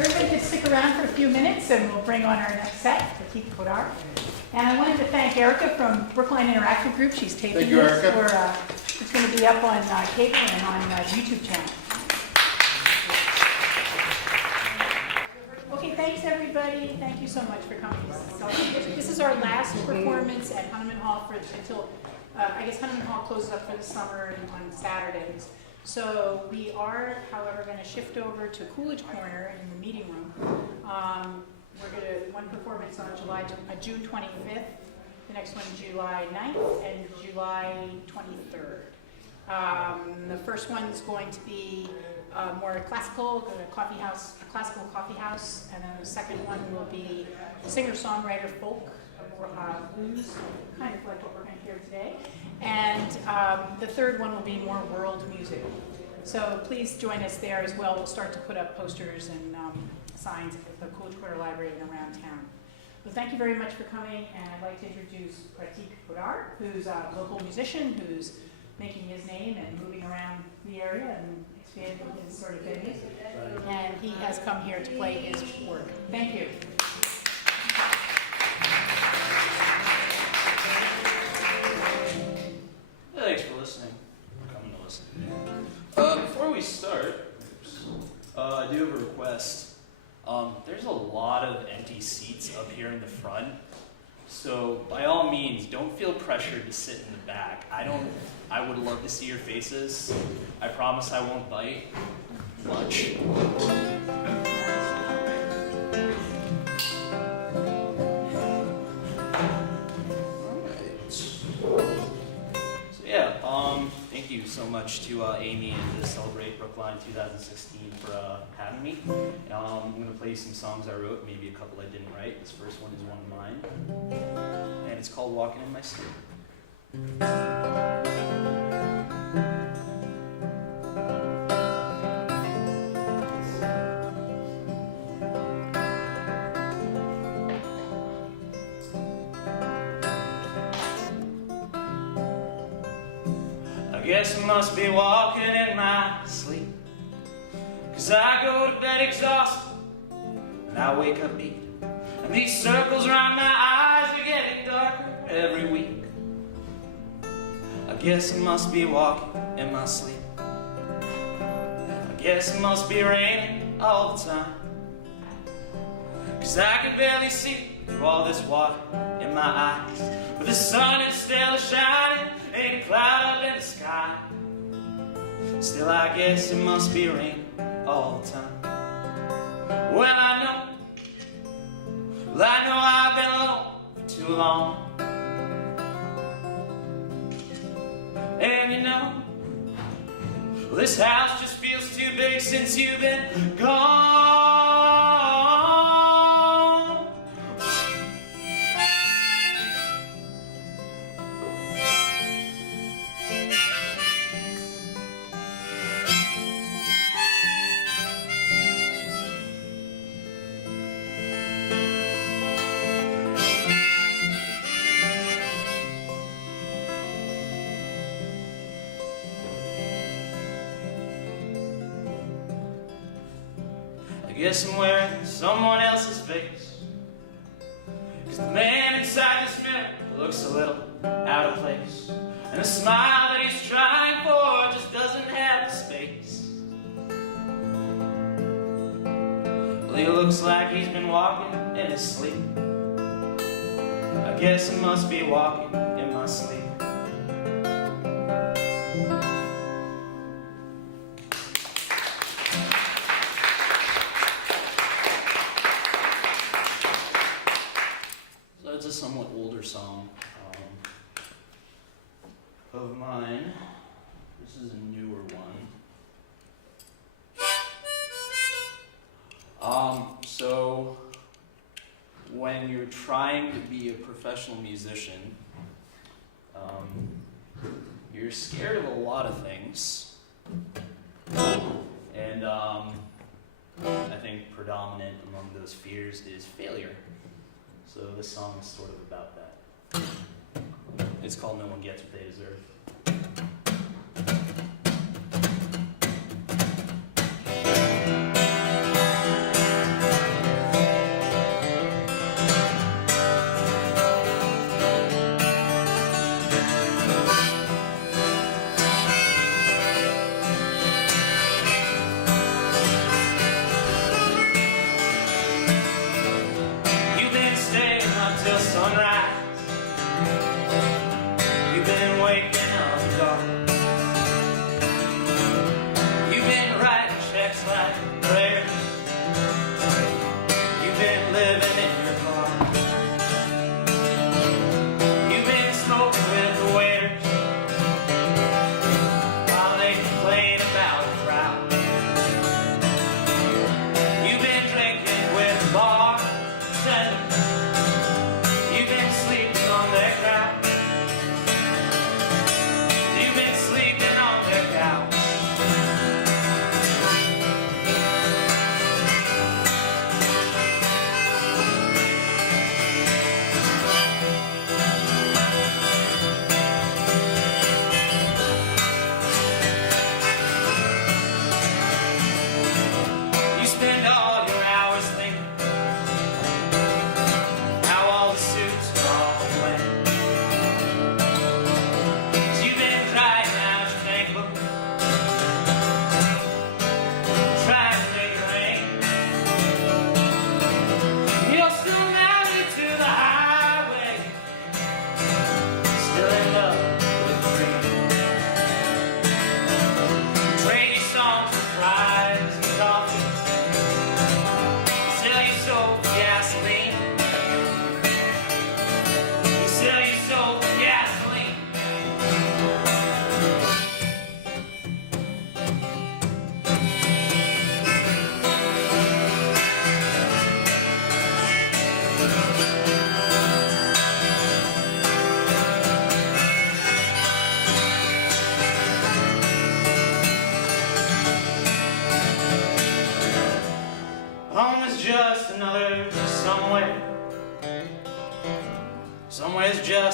Everybody could stick around for a few minutes and we'll bring on our next set. Pratik Podar. And I wanted to thank Erica from Brookline Interactive Group. She's taping Thank you, this Erica. for, it's going to be up on cable and on YouTube channel. Okay, thanks everybody. Thank you so much for coming to celebrate. This is our last performance at Hunneman Hall until, I guess Hunneman Hall closes up for the summer on Saturdays. So we are, however, going to shift over to Coolidge Corner in the meeting room. We're going to, one performance on June 25th, the next one July 9th, and July 23rd. The first one's going to be more classical, classical coffee house, and then the second one will be singer-songwriter folk, blues, kind of like what we're going to hear today. And the third one will be more world music. So please join us there as well. We'll start to put up posters and signs at the Coolidge Corner Library and around town. Well, thank you very much for coming, and I'd like to introduce Pratik Podar, who's a local musician who's making his name and moving around the area and expanding his sort of venues. And he has come here to play his work. Thank you. Thanks for listening. Coming to listen. Before we start, I do have a request. There's a lot of empty seats up here in the front, so by all means, don't feel pressured to sit in the back. I would love to see your faces. I promise I won't bite much. Thank you so much to Amy and to Celebrate Brookline 2016 for having me. I'm going to play you some songs I wrote, maybe a couple I didn't write. This first one is one of mine, and it's called Walking in My Sleep. I guess I must be walking in my sleep, 'cause I go to bed exhausted and I wake up beat, and these circles around my eyes are getting darker every week. I guess I must be walking in my sleep. I guess it must be raining all the time, 'cause I can barely see through all this water in my eyes, but the sun is still shining, ain't a cloud up in the sky. Still I guess it must be raining all the time. Well, I know I've been alone for too long, and you know, this house just feels too big since you've been gone. I guess I'm wearing someone else's face, 'cause the man inside this mirror looks a little out of place, and the smile that he's trying for just doesn't have the space. Well, he looks like he's been walking in his sleep. I guess I must be walking in my sleep. It's a somewhat older song of mine. This is a newer one. So when you're trying to be a professional musician, you're scared of a lot of things, and I think predominant among those fears is failure. So this song is sort of about that. It's called No One Gets What They Deserve.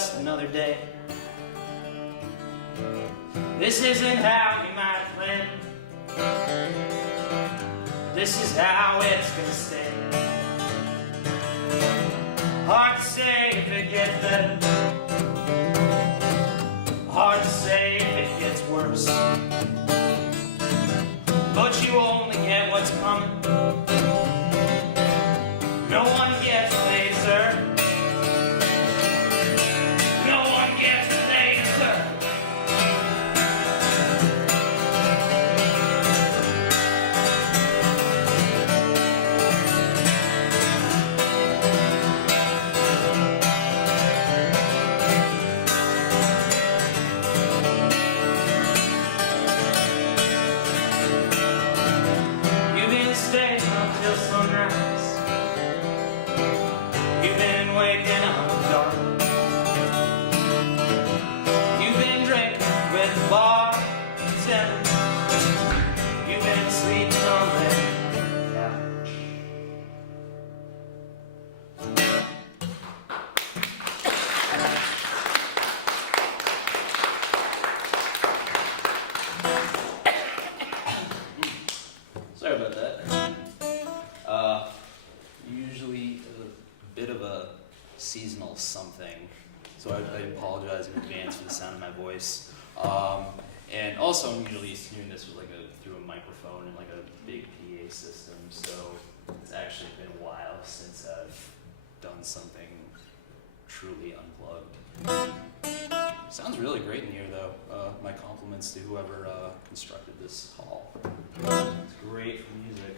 just another day. This isn't how you might have planned. This is how it's gonna stay. Hard to say if it gets better. Hard to say if it gets worse. But you only get what's coming. No one gets what they deserve. No one gets what they deserve. You've been staying up till sunrise. You've been waking up dark. You've been drinking with the bartender. You've been sleeping on that couch. Sorry about that. Usually a bit of a seasonal something, so I apologize in advance for the sound of my voice. And also, I'm usually hearing this with through a microphone and a big PA system, so it's actually been a while since I've done something truly unplugged. Sounds really great in here, though. My compliments to whoever constructed this hall. It's great for music.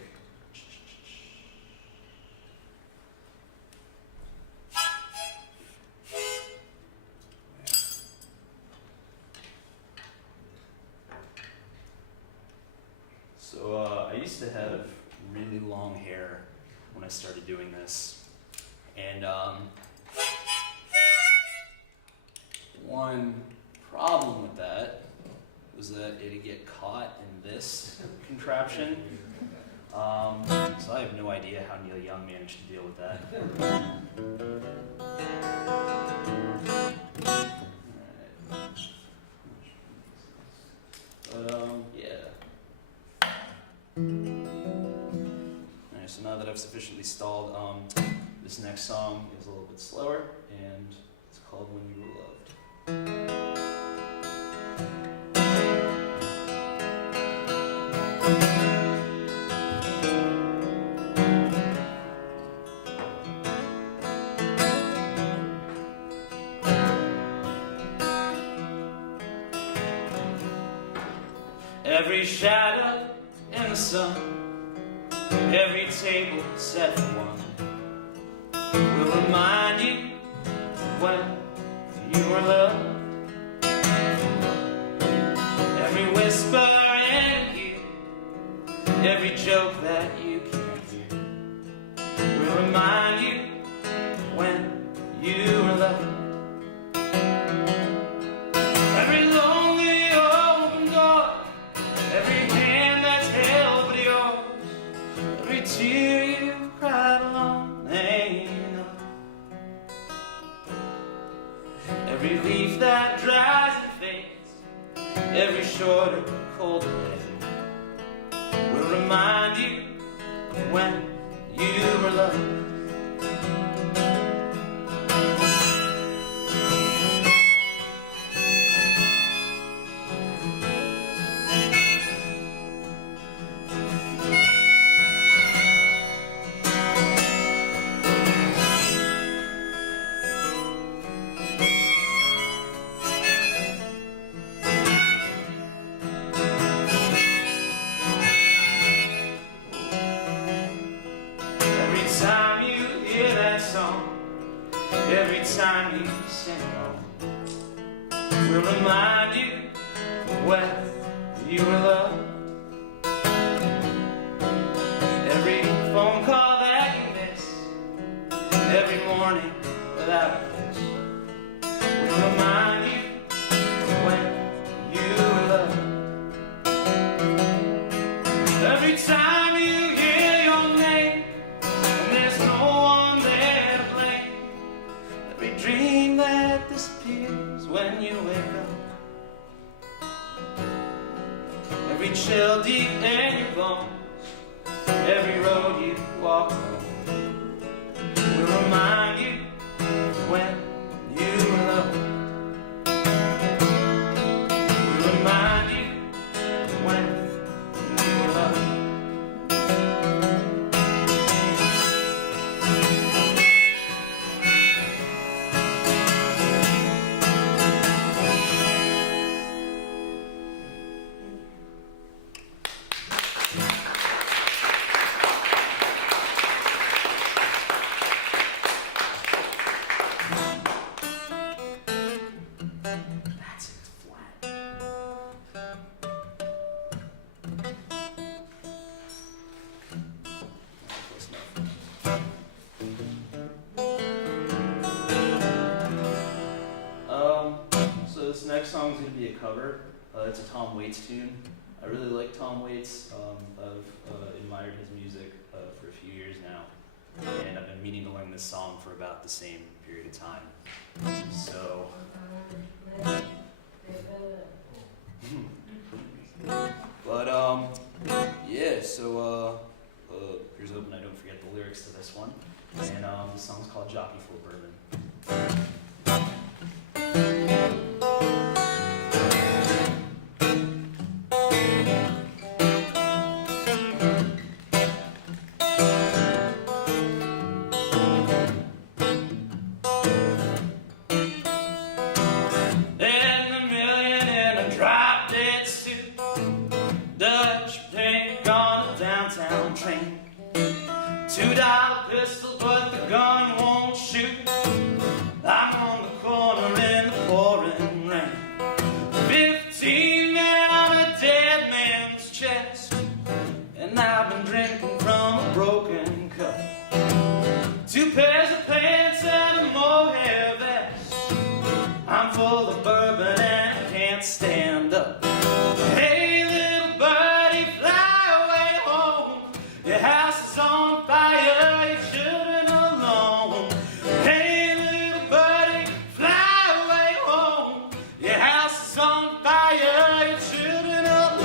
So I used to have really long hair when I started doing this, and one problem with that was that it'd get caught in this contraption. So I have no idea how Neil Young managed to deal with that. Alright. Yeah. Alright, so now that I've sufficiently stalled, this next song is a little bit slower, and it's called When You Were Loved. Every shadow in the sun, every table set for one, will remind you when you were loved. Every whisper in here, every joke that you can't hear, will remind you when you were loved. Every lonely open door, every hand that's held but yours, every tear you cried alone ain't enough. Every leaf that dries and fades, every shorter, colder day, will remind you when you were loved. Every time you sing along, will remind you when you were loved. Every phone call that you miss, every morning without a kiss, will remind you when you were loved. Every time you hear your name and there's no one there to blame, every dream that disappears disappears when you wake up. Every chill deep in your bones, every road you walk home will remind you when you were alone. Will remind you when you were alone. That's it, flat. Close enough. So this next song is going to be a cover. It's a Tom Waits tune. I really like Tom Waits. I've admired his music for a few years now, and I've been meaning to learn this song for about the same period of time. So. But yeah, so here's hoping I don't forget the lyrics to this one. And the song's called Jockey Full of Bourbon. Train. $2 pistol, but the gun won't shoot. I'm on the corner in the pouring rain. 15 men on a dead man's chest, and I've been drinking from a broken cup. 2 pairs of pants and a mohair vest. I'm full of bourbon and I can't stand up. Hey, little birdie, fly away home. Your house is on fire, your children alone. Hey, little birdie, fly away home. Your house is on fire, your children alone.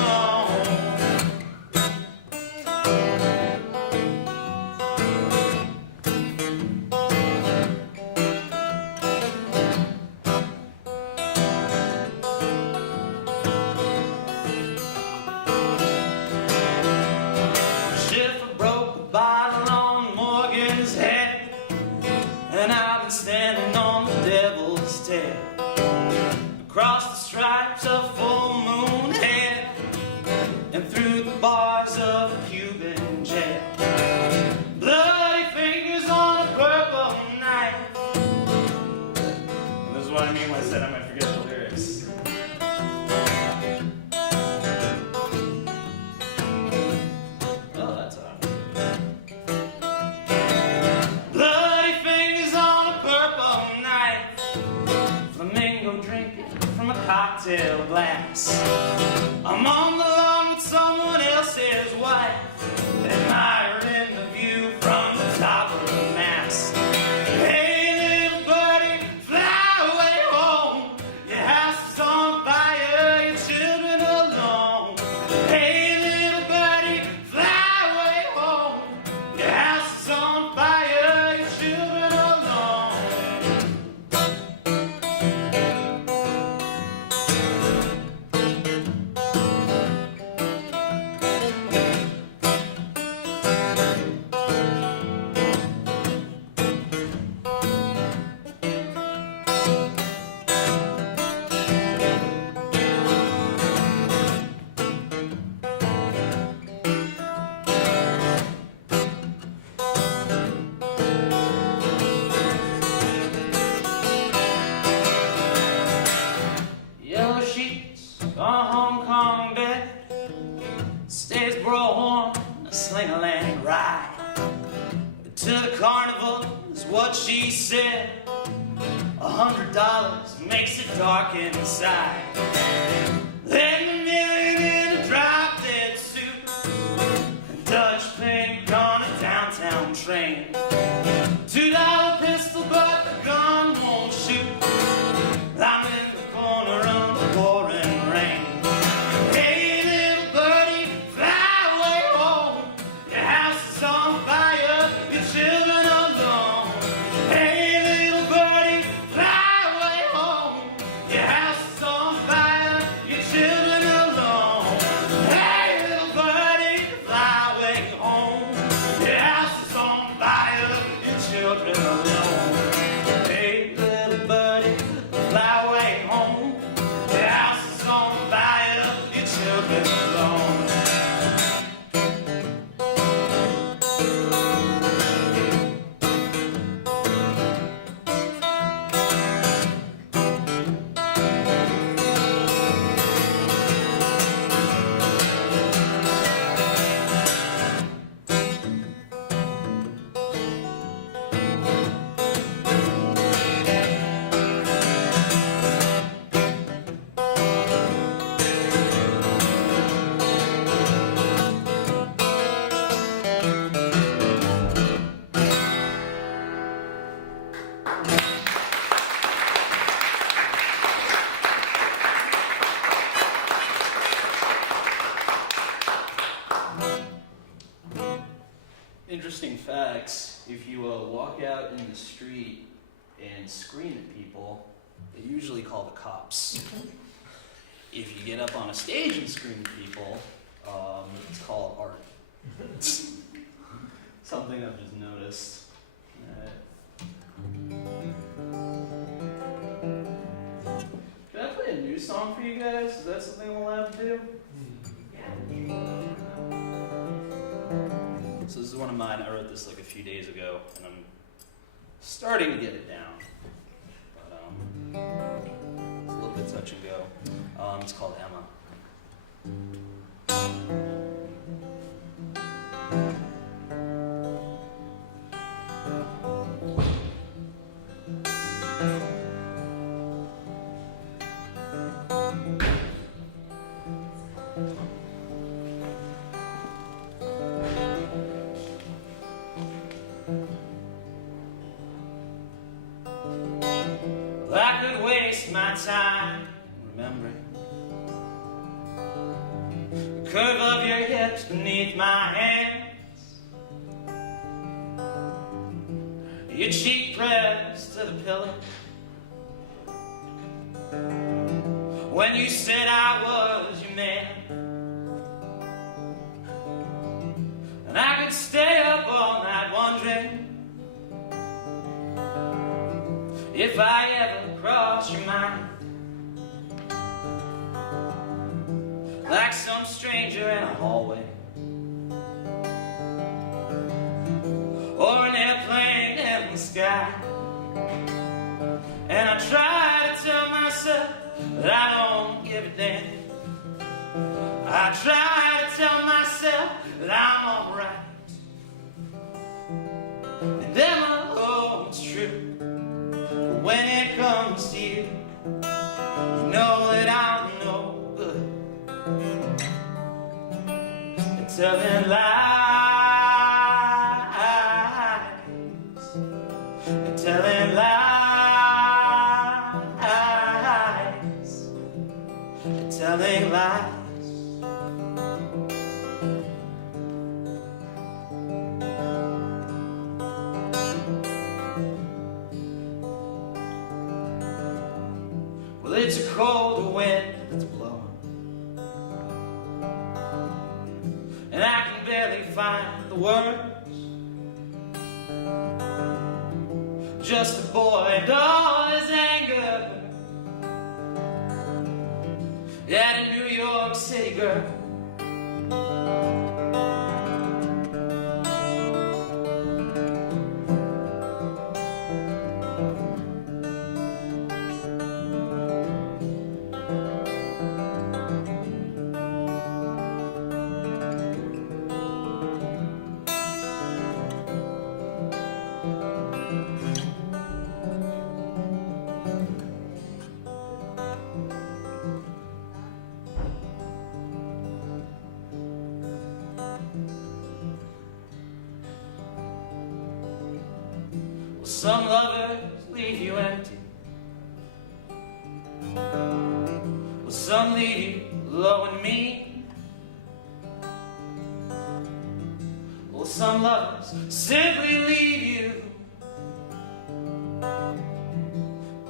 And I've been standing on the devil's tail, across the stripes of full moon head, and through the bars of a Cuban jail. Bloody fingers on a purple knife. And this is what I mean when I said I might forget the lyrics. Oh, that's all right. Cocktail glass. I'm on the lawn with someone else's wife, admiring the view from the top of the mast. Hey, little birdie, fly away home. Your house is on fire, your children alone. Hey, little birdie, fly away home. Your house is on fire, your children alone. Sling-a-lang ride to the carnival is what she said. $100 makes it dark inside. Then $1 million in a drop-dead suit, a Dutch paint on a downtown train. $2 pistol, but the gun won't shoot. interesting facts, if you walk out in the street and scream at people, they usually call the cops. If you get up on a stage and scream at people, it's called art. Something I've just noticed. Can I play a new song for you guys? Is that something I'm allowed to do? So this is one of mine. I wrote this like a few days ago, and I'm starting to get it down. But it's a little bit touch and go. It's called Emma. I could waste my time remembering the curve of your hips beneath my hands, your cheek pressed to the pillow when you said I was your man. And I could stay up all night wondering if I ever cross your mind, like some stranger in a hallway, or an airplane in the sky. And I try to tell myself that I don't give a damn. I try to tell myself that I'm alright. And Emma, oh, it's true. When it comes to you, you know that I'm no good at telling lies, at telling lies, at telling lies. Well, it's a cold wind that's blowing, and I can barely find the words. Just a boy and all his anger at a New York City girl. Some lovers leave you empty. Well, some leave you low and mean. Well, some lovers simply leave you,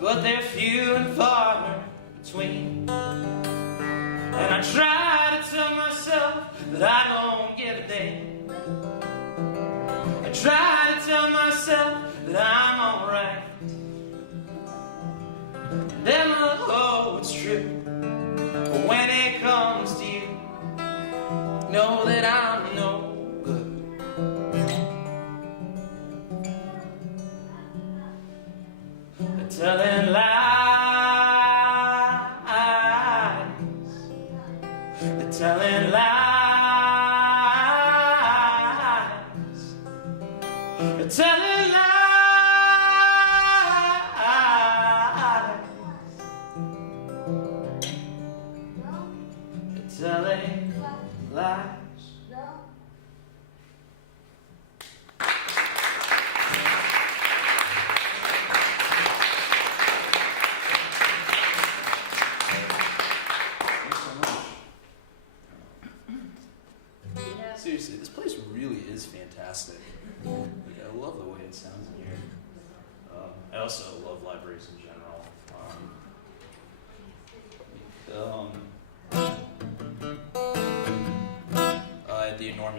but they're few and far between. And I try to tell myself that I don't give a damn. I try to tell myself that I'm alright. Then oh, it's true. But when it comes to you, know that I'm no good at telling lies, at telling lies, at telling lies. Telling lies.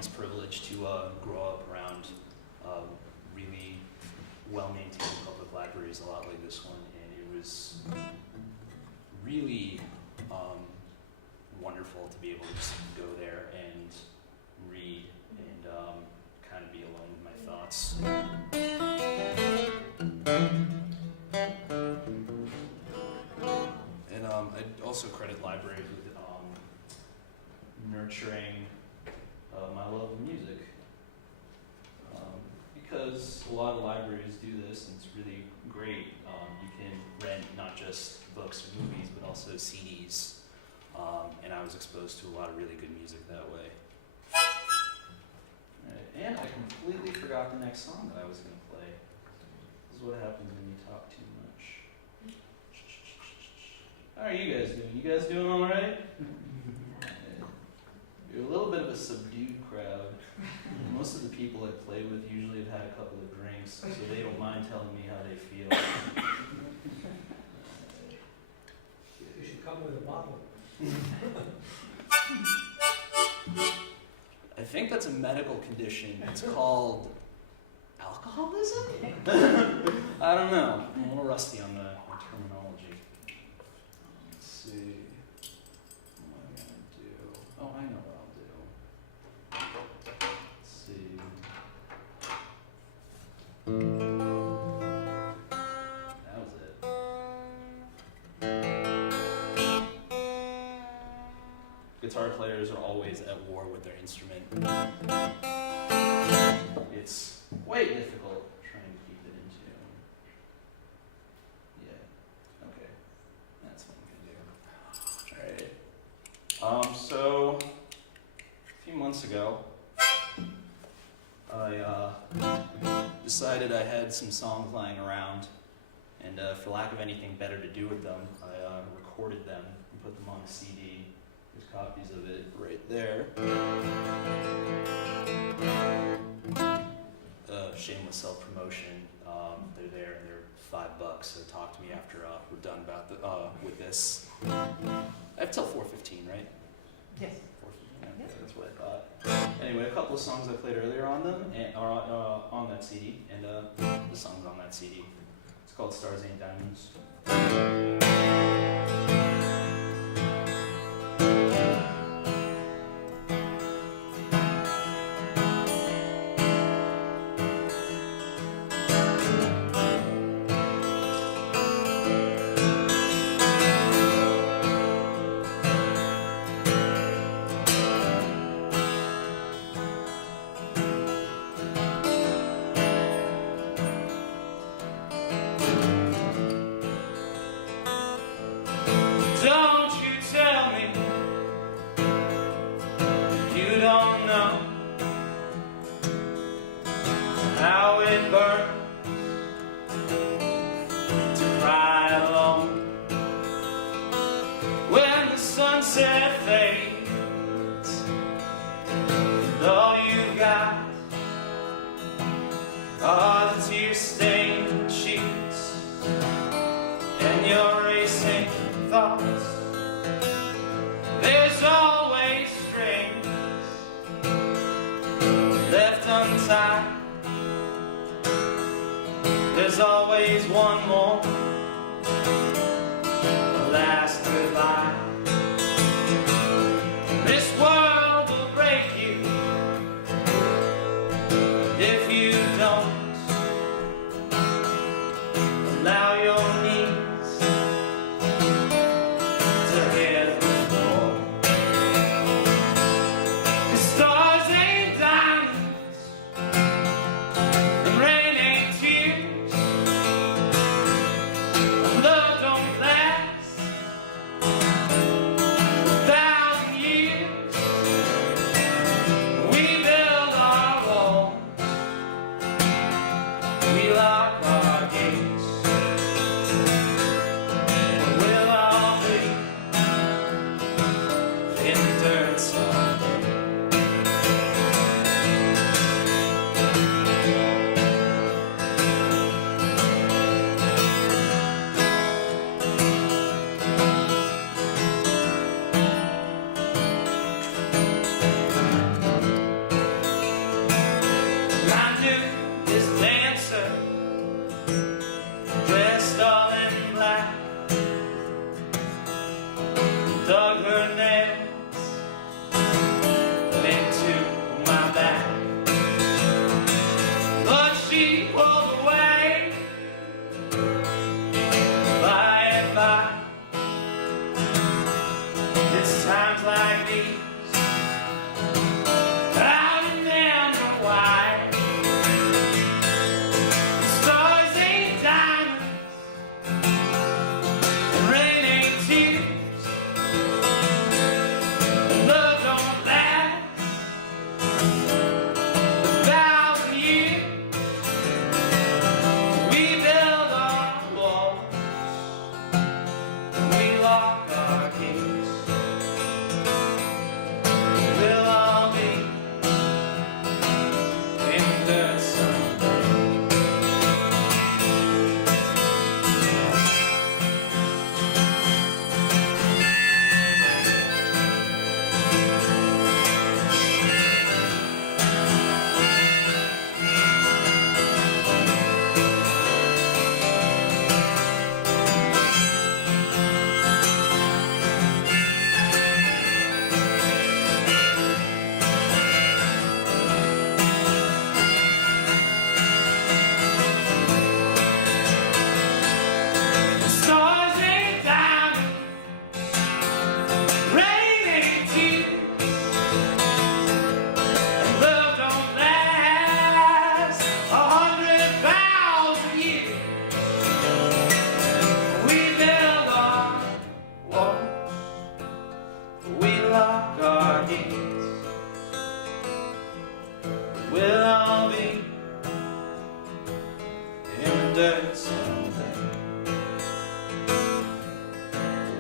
enormous privilege to grow up around really well-maintained public libraries, a lot like this one, and it was really wonderful to be able to just go there and read and kind of be alone with my thoughts. And I'd also credit libraries with nurturing my love of music. Because a lot of libraries do this, and it's really great. You can rent not just books or movies, but also CDs. And I was exposed to a lot of really good music that way. And I completely forgot the next song that I was going to play. This is what happens when you talk too much. How are you guys doing? You guys doing all right? You're a little bit of a subdued crowd. Most of the people I play with usually have had a couple of drinks, so they don't mind telling me how they feel. You should come with a bottle. I think that's a medical condition. It's called alcoholism? I don't know. I'm a little rusty on the terminology. Let's see. What am I going to do? Oh, I know what I'll do. Let's see. That was it. Guitar players are always at war with their instrument. It's quite difficult trying to keep it in tune. Yeah, okay. That's what I'm gonna do. Alright. So, a few months ago, I decided I had some songs lying around, and for lack of anything better to do with them, I recorded them and put them on a CD. There's copies of it right there. Shameless self-promotion. They're there and they're $5, so talk to me after we're done about with this. I have till 4:15, right? Yes. 4:15, okay, that's what I thought. Anyway, a couple of songs I played earlier on them, and on that CD, and the song's on that CD. It's called Stars Ain't Diamonds. Don't you tell me you don't know how it burns to cry alone when the sunset fades and all you've got are the tear-stained sheets and your racing thoughts. There's always strings left untied. There's always one more, a last goodbye. This world will break you if you don't allow your knees to hit the floor. 'Cause stars ain't diamonds and rain ain't tears.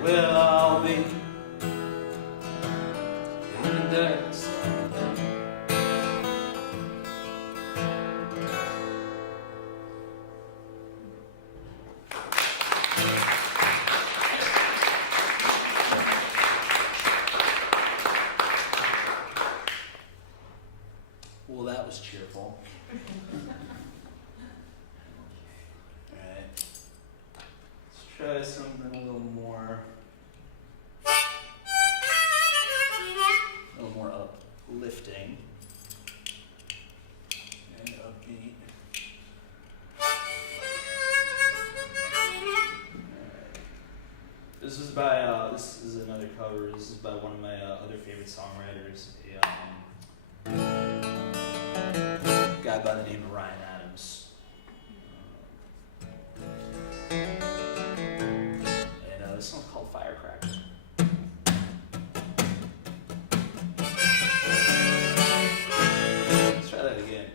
we'll all be in the dirt. Well, that was cheerful. Alright. Let's try something a little more uplifting and upbeat. This is by this is another cover. This is by one of my other favorite songwriters, a guy by the name of Ryan Adams. And this song's called Firecracker. Let's try that again.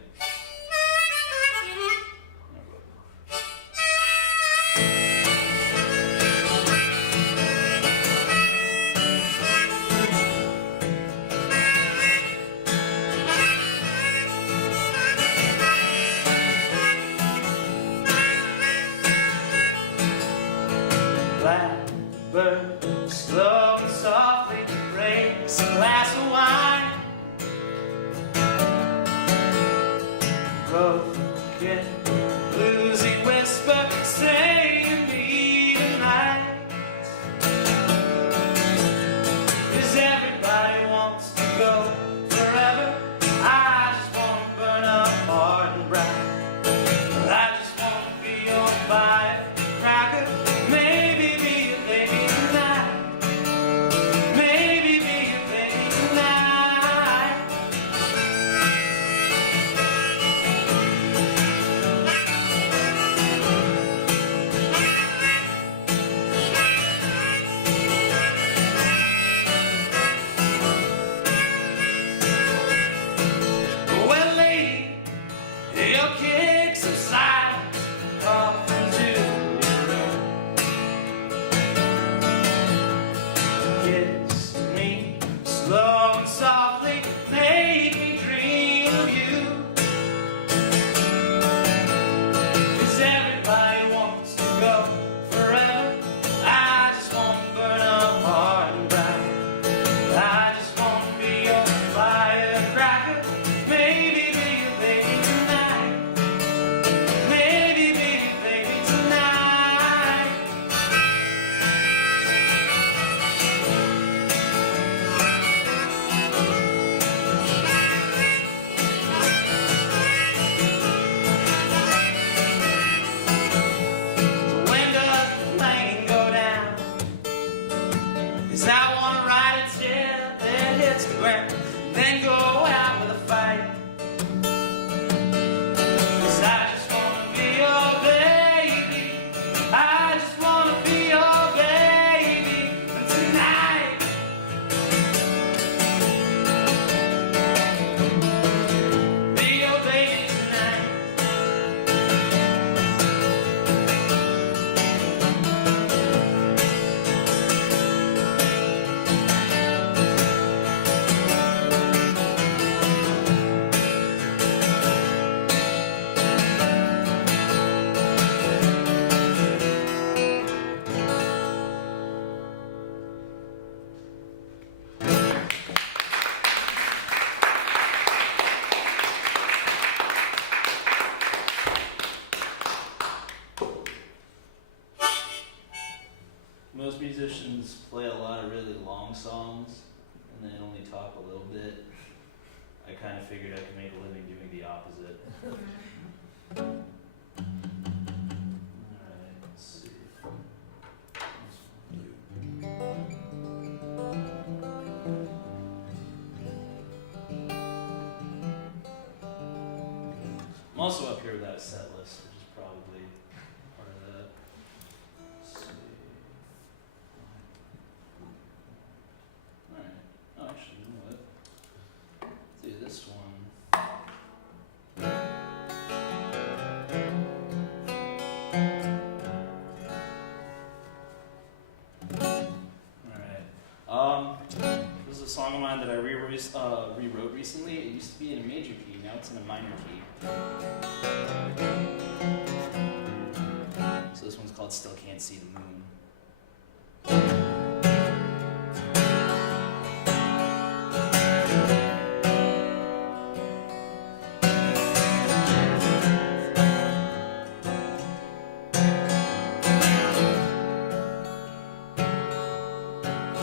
Blackbird, slow and softly breaks a glass of wine. Broken, bluesy whisper, say to me tonight. 'Cause everybody wants to go forever. I just want to burn up hard and bright. I just want to be your firecracker. Maybe be a baby tonight. Maybe be a baby tonight. Well, lady, your kicks of silence off into your room. Kiss me slow and softly, make me dream of you. 'Cause everybody wants to go forever. I just want to burn up hard and bright. I just want to be your firecracker. Maybe be a baby tonight. Maybe be a baby tonight. So when does the plane go down? 'Cause I wanna ride it till it hits the ground, then go out with a fight. 'Cause I just wanna be your baby. I just wanna be your baby tonight. Be your baby tonight. Most musicians play a lot of really long songs and then only talk a little bit. I kind of figured I could make a living doing the opposite. Alright, let's see. I'm also up here without a set list, which is probably part of that. Let's see. Alright. Oh, actually, you know what? Let's do this one. a song of mine that I rewrote recently. It used to be in a major key, now it's in a minor key. So this one's called Still Can't See the Moon.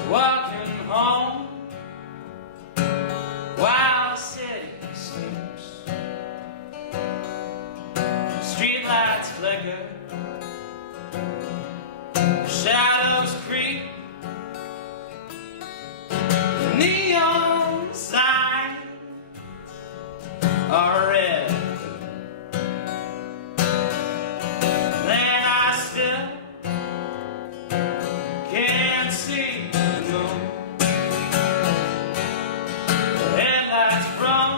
Walking home while the city sleeps. Streetlights flicker, shadows creep. The neon signs are red. Then I still can't see the moon. The headlights from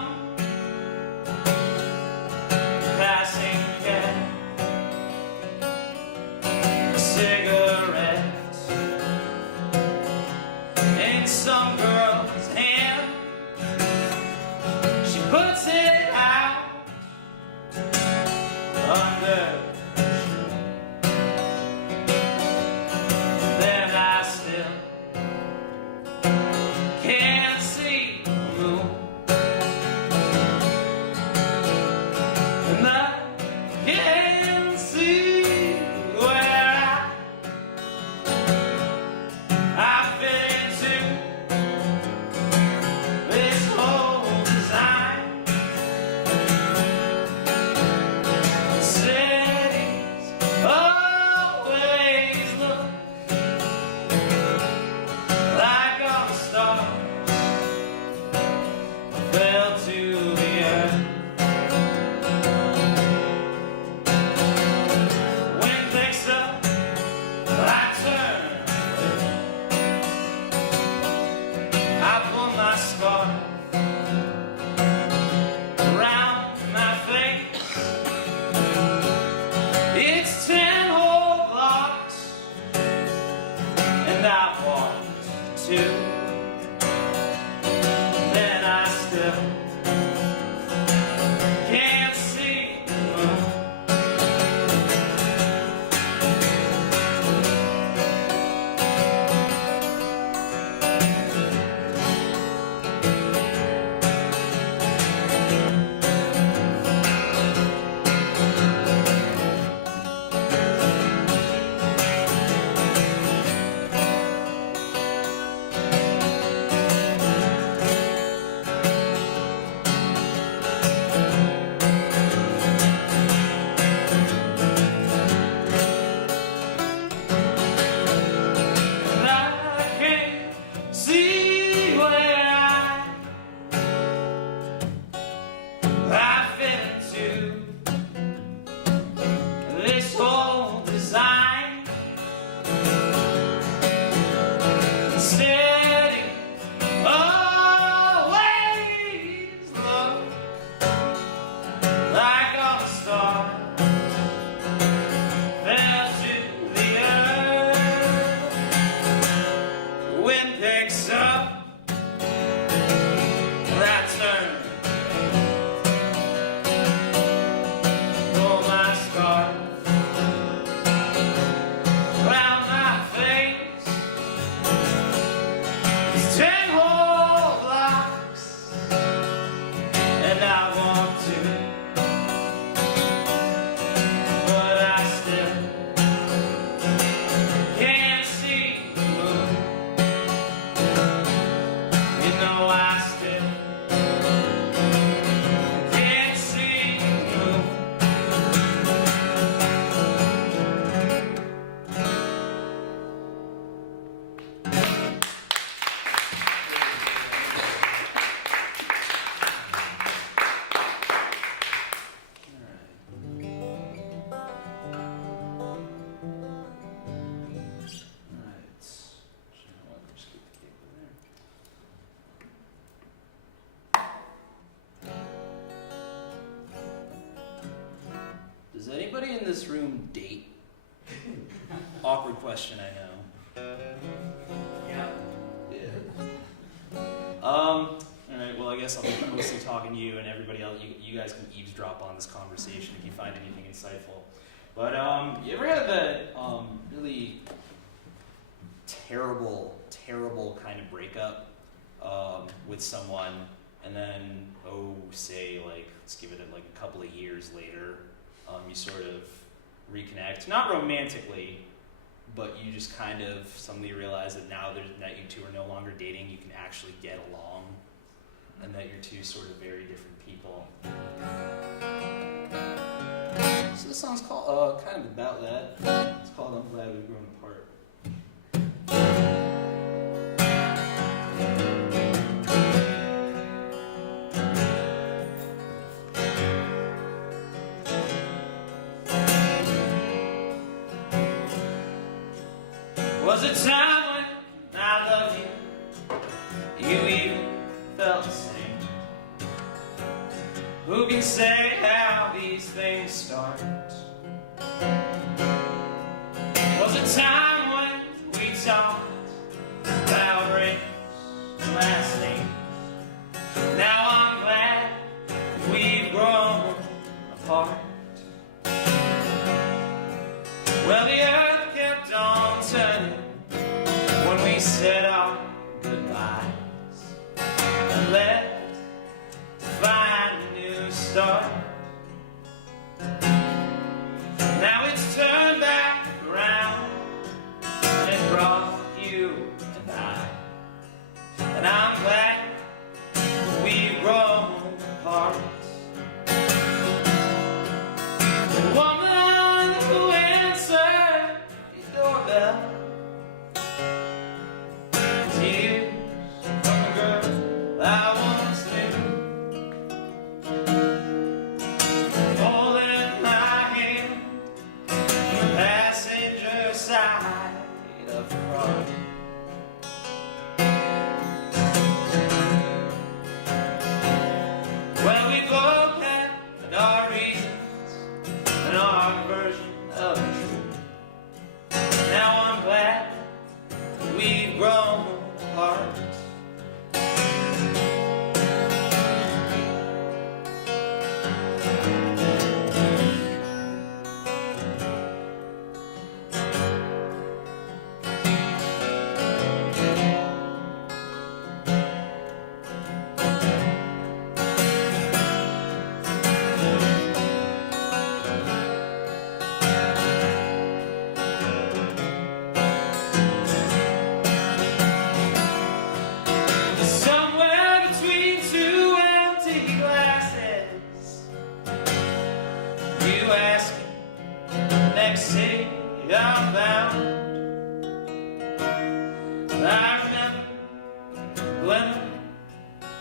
passing cab, cigarettes in some girl's hand. She puts it out under. Then I still can't see the moon. And I can't see where I fit into this whole design. Cities always look like all the stars fell to the earth. Wind picks up, I turn. I pull my scarf around my face. It's 10 whole blocks, and I've walked 2. Then I still can't see the moon. And I can't see where I fit into this whole design. Steady, always look like all the stars fell to the earth. The wind picks up, that turn. Pull my scarf around my face. It's 10 whole blocks, and I want to, but I still can't see the moon. You know I still can't see the moon. Does anybody in this room date? Awkward question, I know. Yeah. Yeah. guess I'll be mostly talking to you and everybody else. You guys can eavesdrop on this conversation if you find anything insightful. But you ever had that really terrible kind of breakup with someone, and then say like, let's give it like a couple of years later, you sort of reconnect, not romantically, but you just kind of suddenly realize that now that you two are no longer dating, you can actually get along, and that you're two sort of very different people. So this song's called kind of about that. It's called "I'm Glad We've Grown Apart." Was a time when I loved you, you even felt the same. Who can say how these things start? Was a time when we talked about rings and last names. Now I'm glad we've grown apart. Well, the earth kept on turning when we said our goodbyes and left to find a new start. Now it's turned back around and it brought you and I, and I'm glad we've grown apart. The woman who answered your doorbell, tears from the girl I once knew, holding my hand on the passenger side of the car. Well, we both had our reasons and our version of the truth. Now I'm glad we've grown apart. Somewhere between two empty glasses, you ask me the next city I'm bound. I remember the glimmer,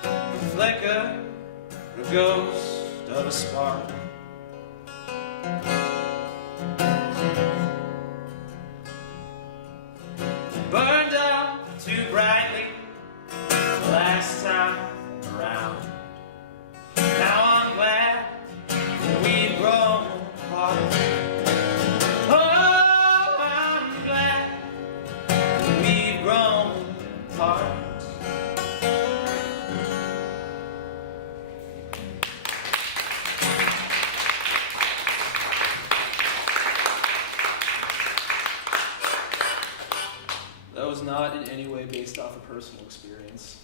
the flicker, the ghost of a spark. Burned out too brightly last time around. Now I'm glad we've grown apart. Oh, I'm glad we've grown apart. That was not in any way based off a personal experience.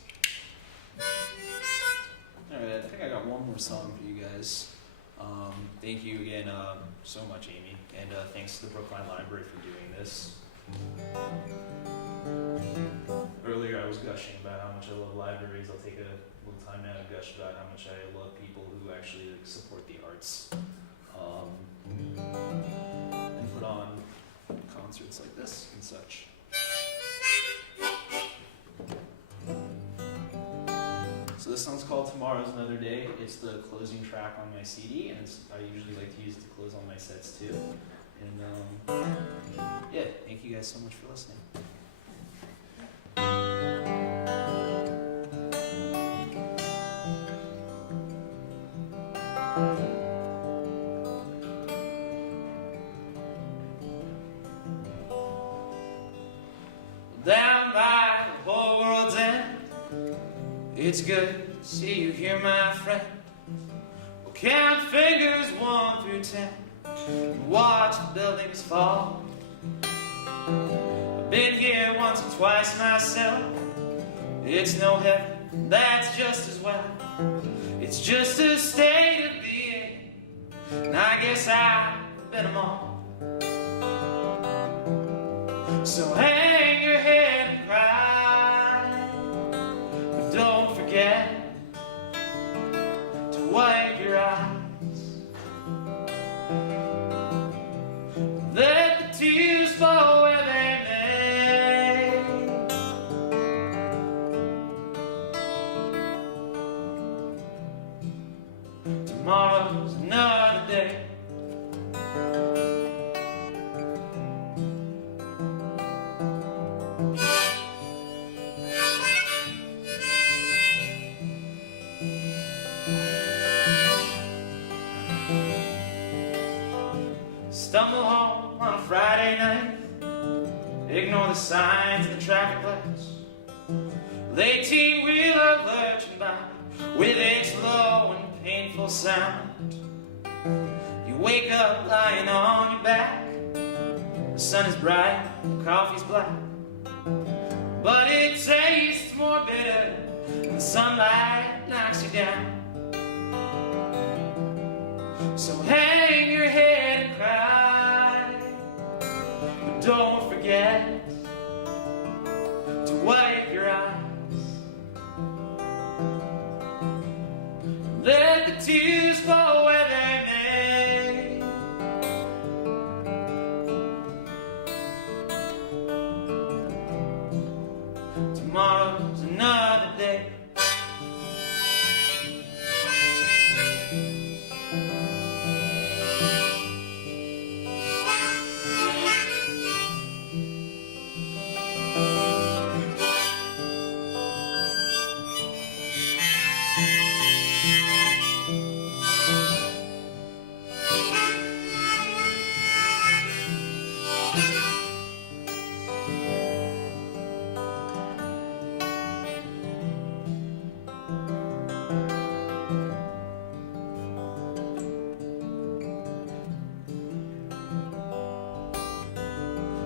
Alright, I think I got one more song for you guys. Thank you again so much, Amy, and thanks to the Brookline Library for doing this. Earlier I was gushing about how much I love libraries. I'll take a little time now to gush about how much I love people who actually support the arts and put on concerts like this and such. So this song's called Tomorrow's Another Day. It's the closing track on my CD, and I usually like to use it to close all my sets too. And yeah, thank you guys so much for listening. Down by the whole world's end, it's good see you here, my friend. We'll count fingers 1 through 10 and watch the buildings fall. I've been here once or twice myself. It's no heaven, that's just as well. It's just a state of being, and I guess I've been them all. So hang your head and cry, but don't forget to wipe your eyes. Let the tears fall where they may. Tomorrow's another day. Stumble home on a Friday night, ignore the signs and the traffic lights. The 18-wheeler lurching by with its low and painful sound. You wake up lying on your back. The sun is bright, the coffee's black, but it tastes more bitter when the sunlight knocks you down. So hang your head and cry, but don't forget to wipe your eyes. Let the tears fall where they may. Tomorrow's another day.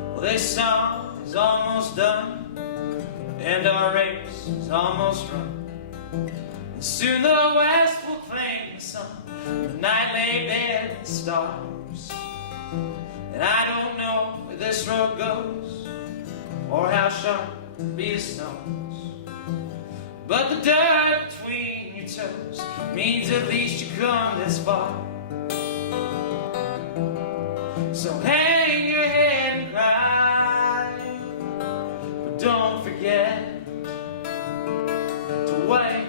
Well, this song is almost done, and our race is almost run. And soon the west will claim the sun, the night lay bare with stars. And I don't know where this road goes, or how sharp be the snows, but the dirt between your toes means at least you come this far. So hang your head and cry, but don't forget to wipe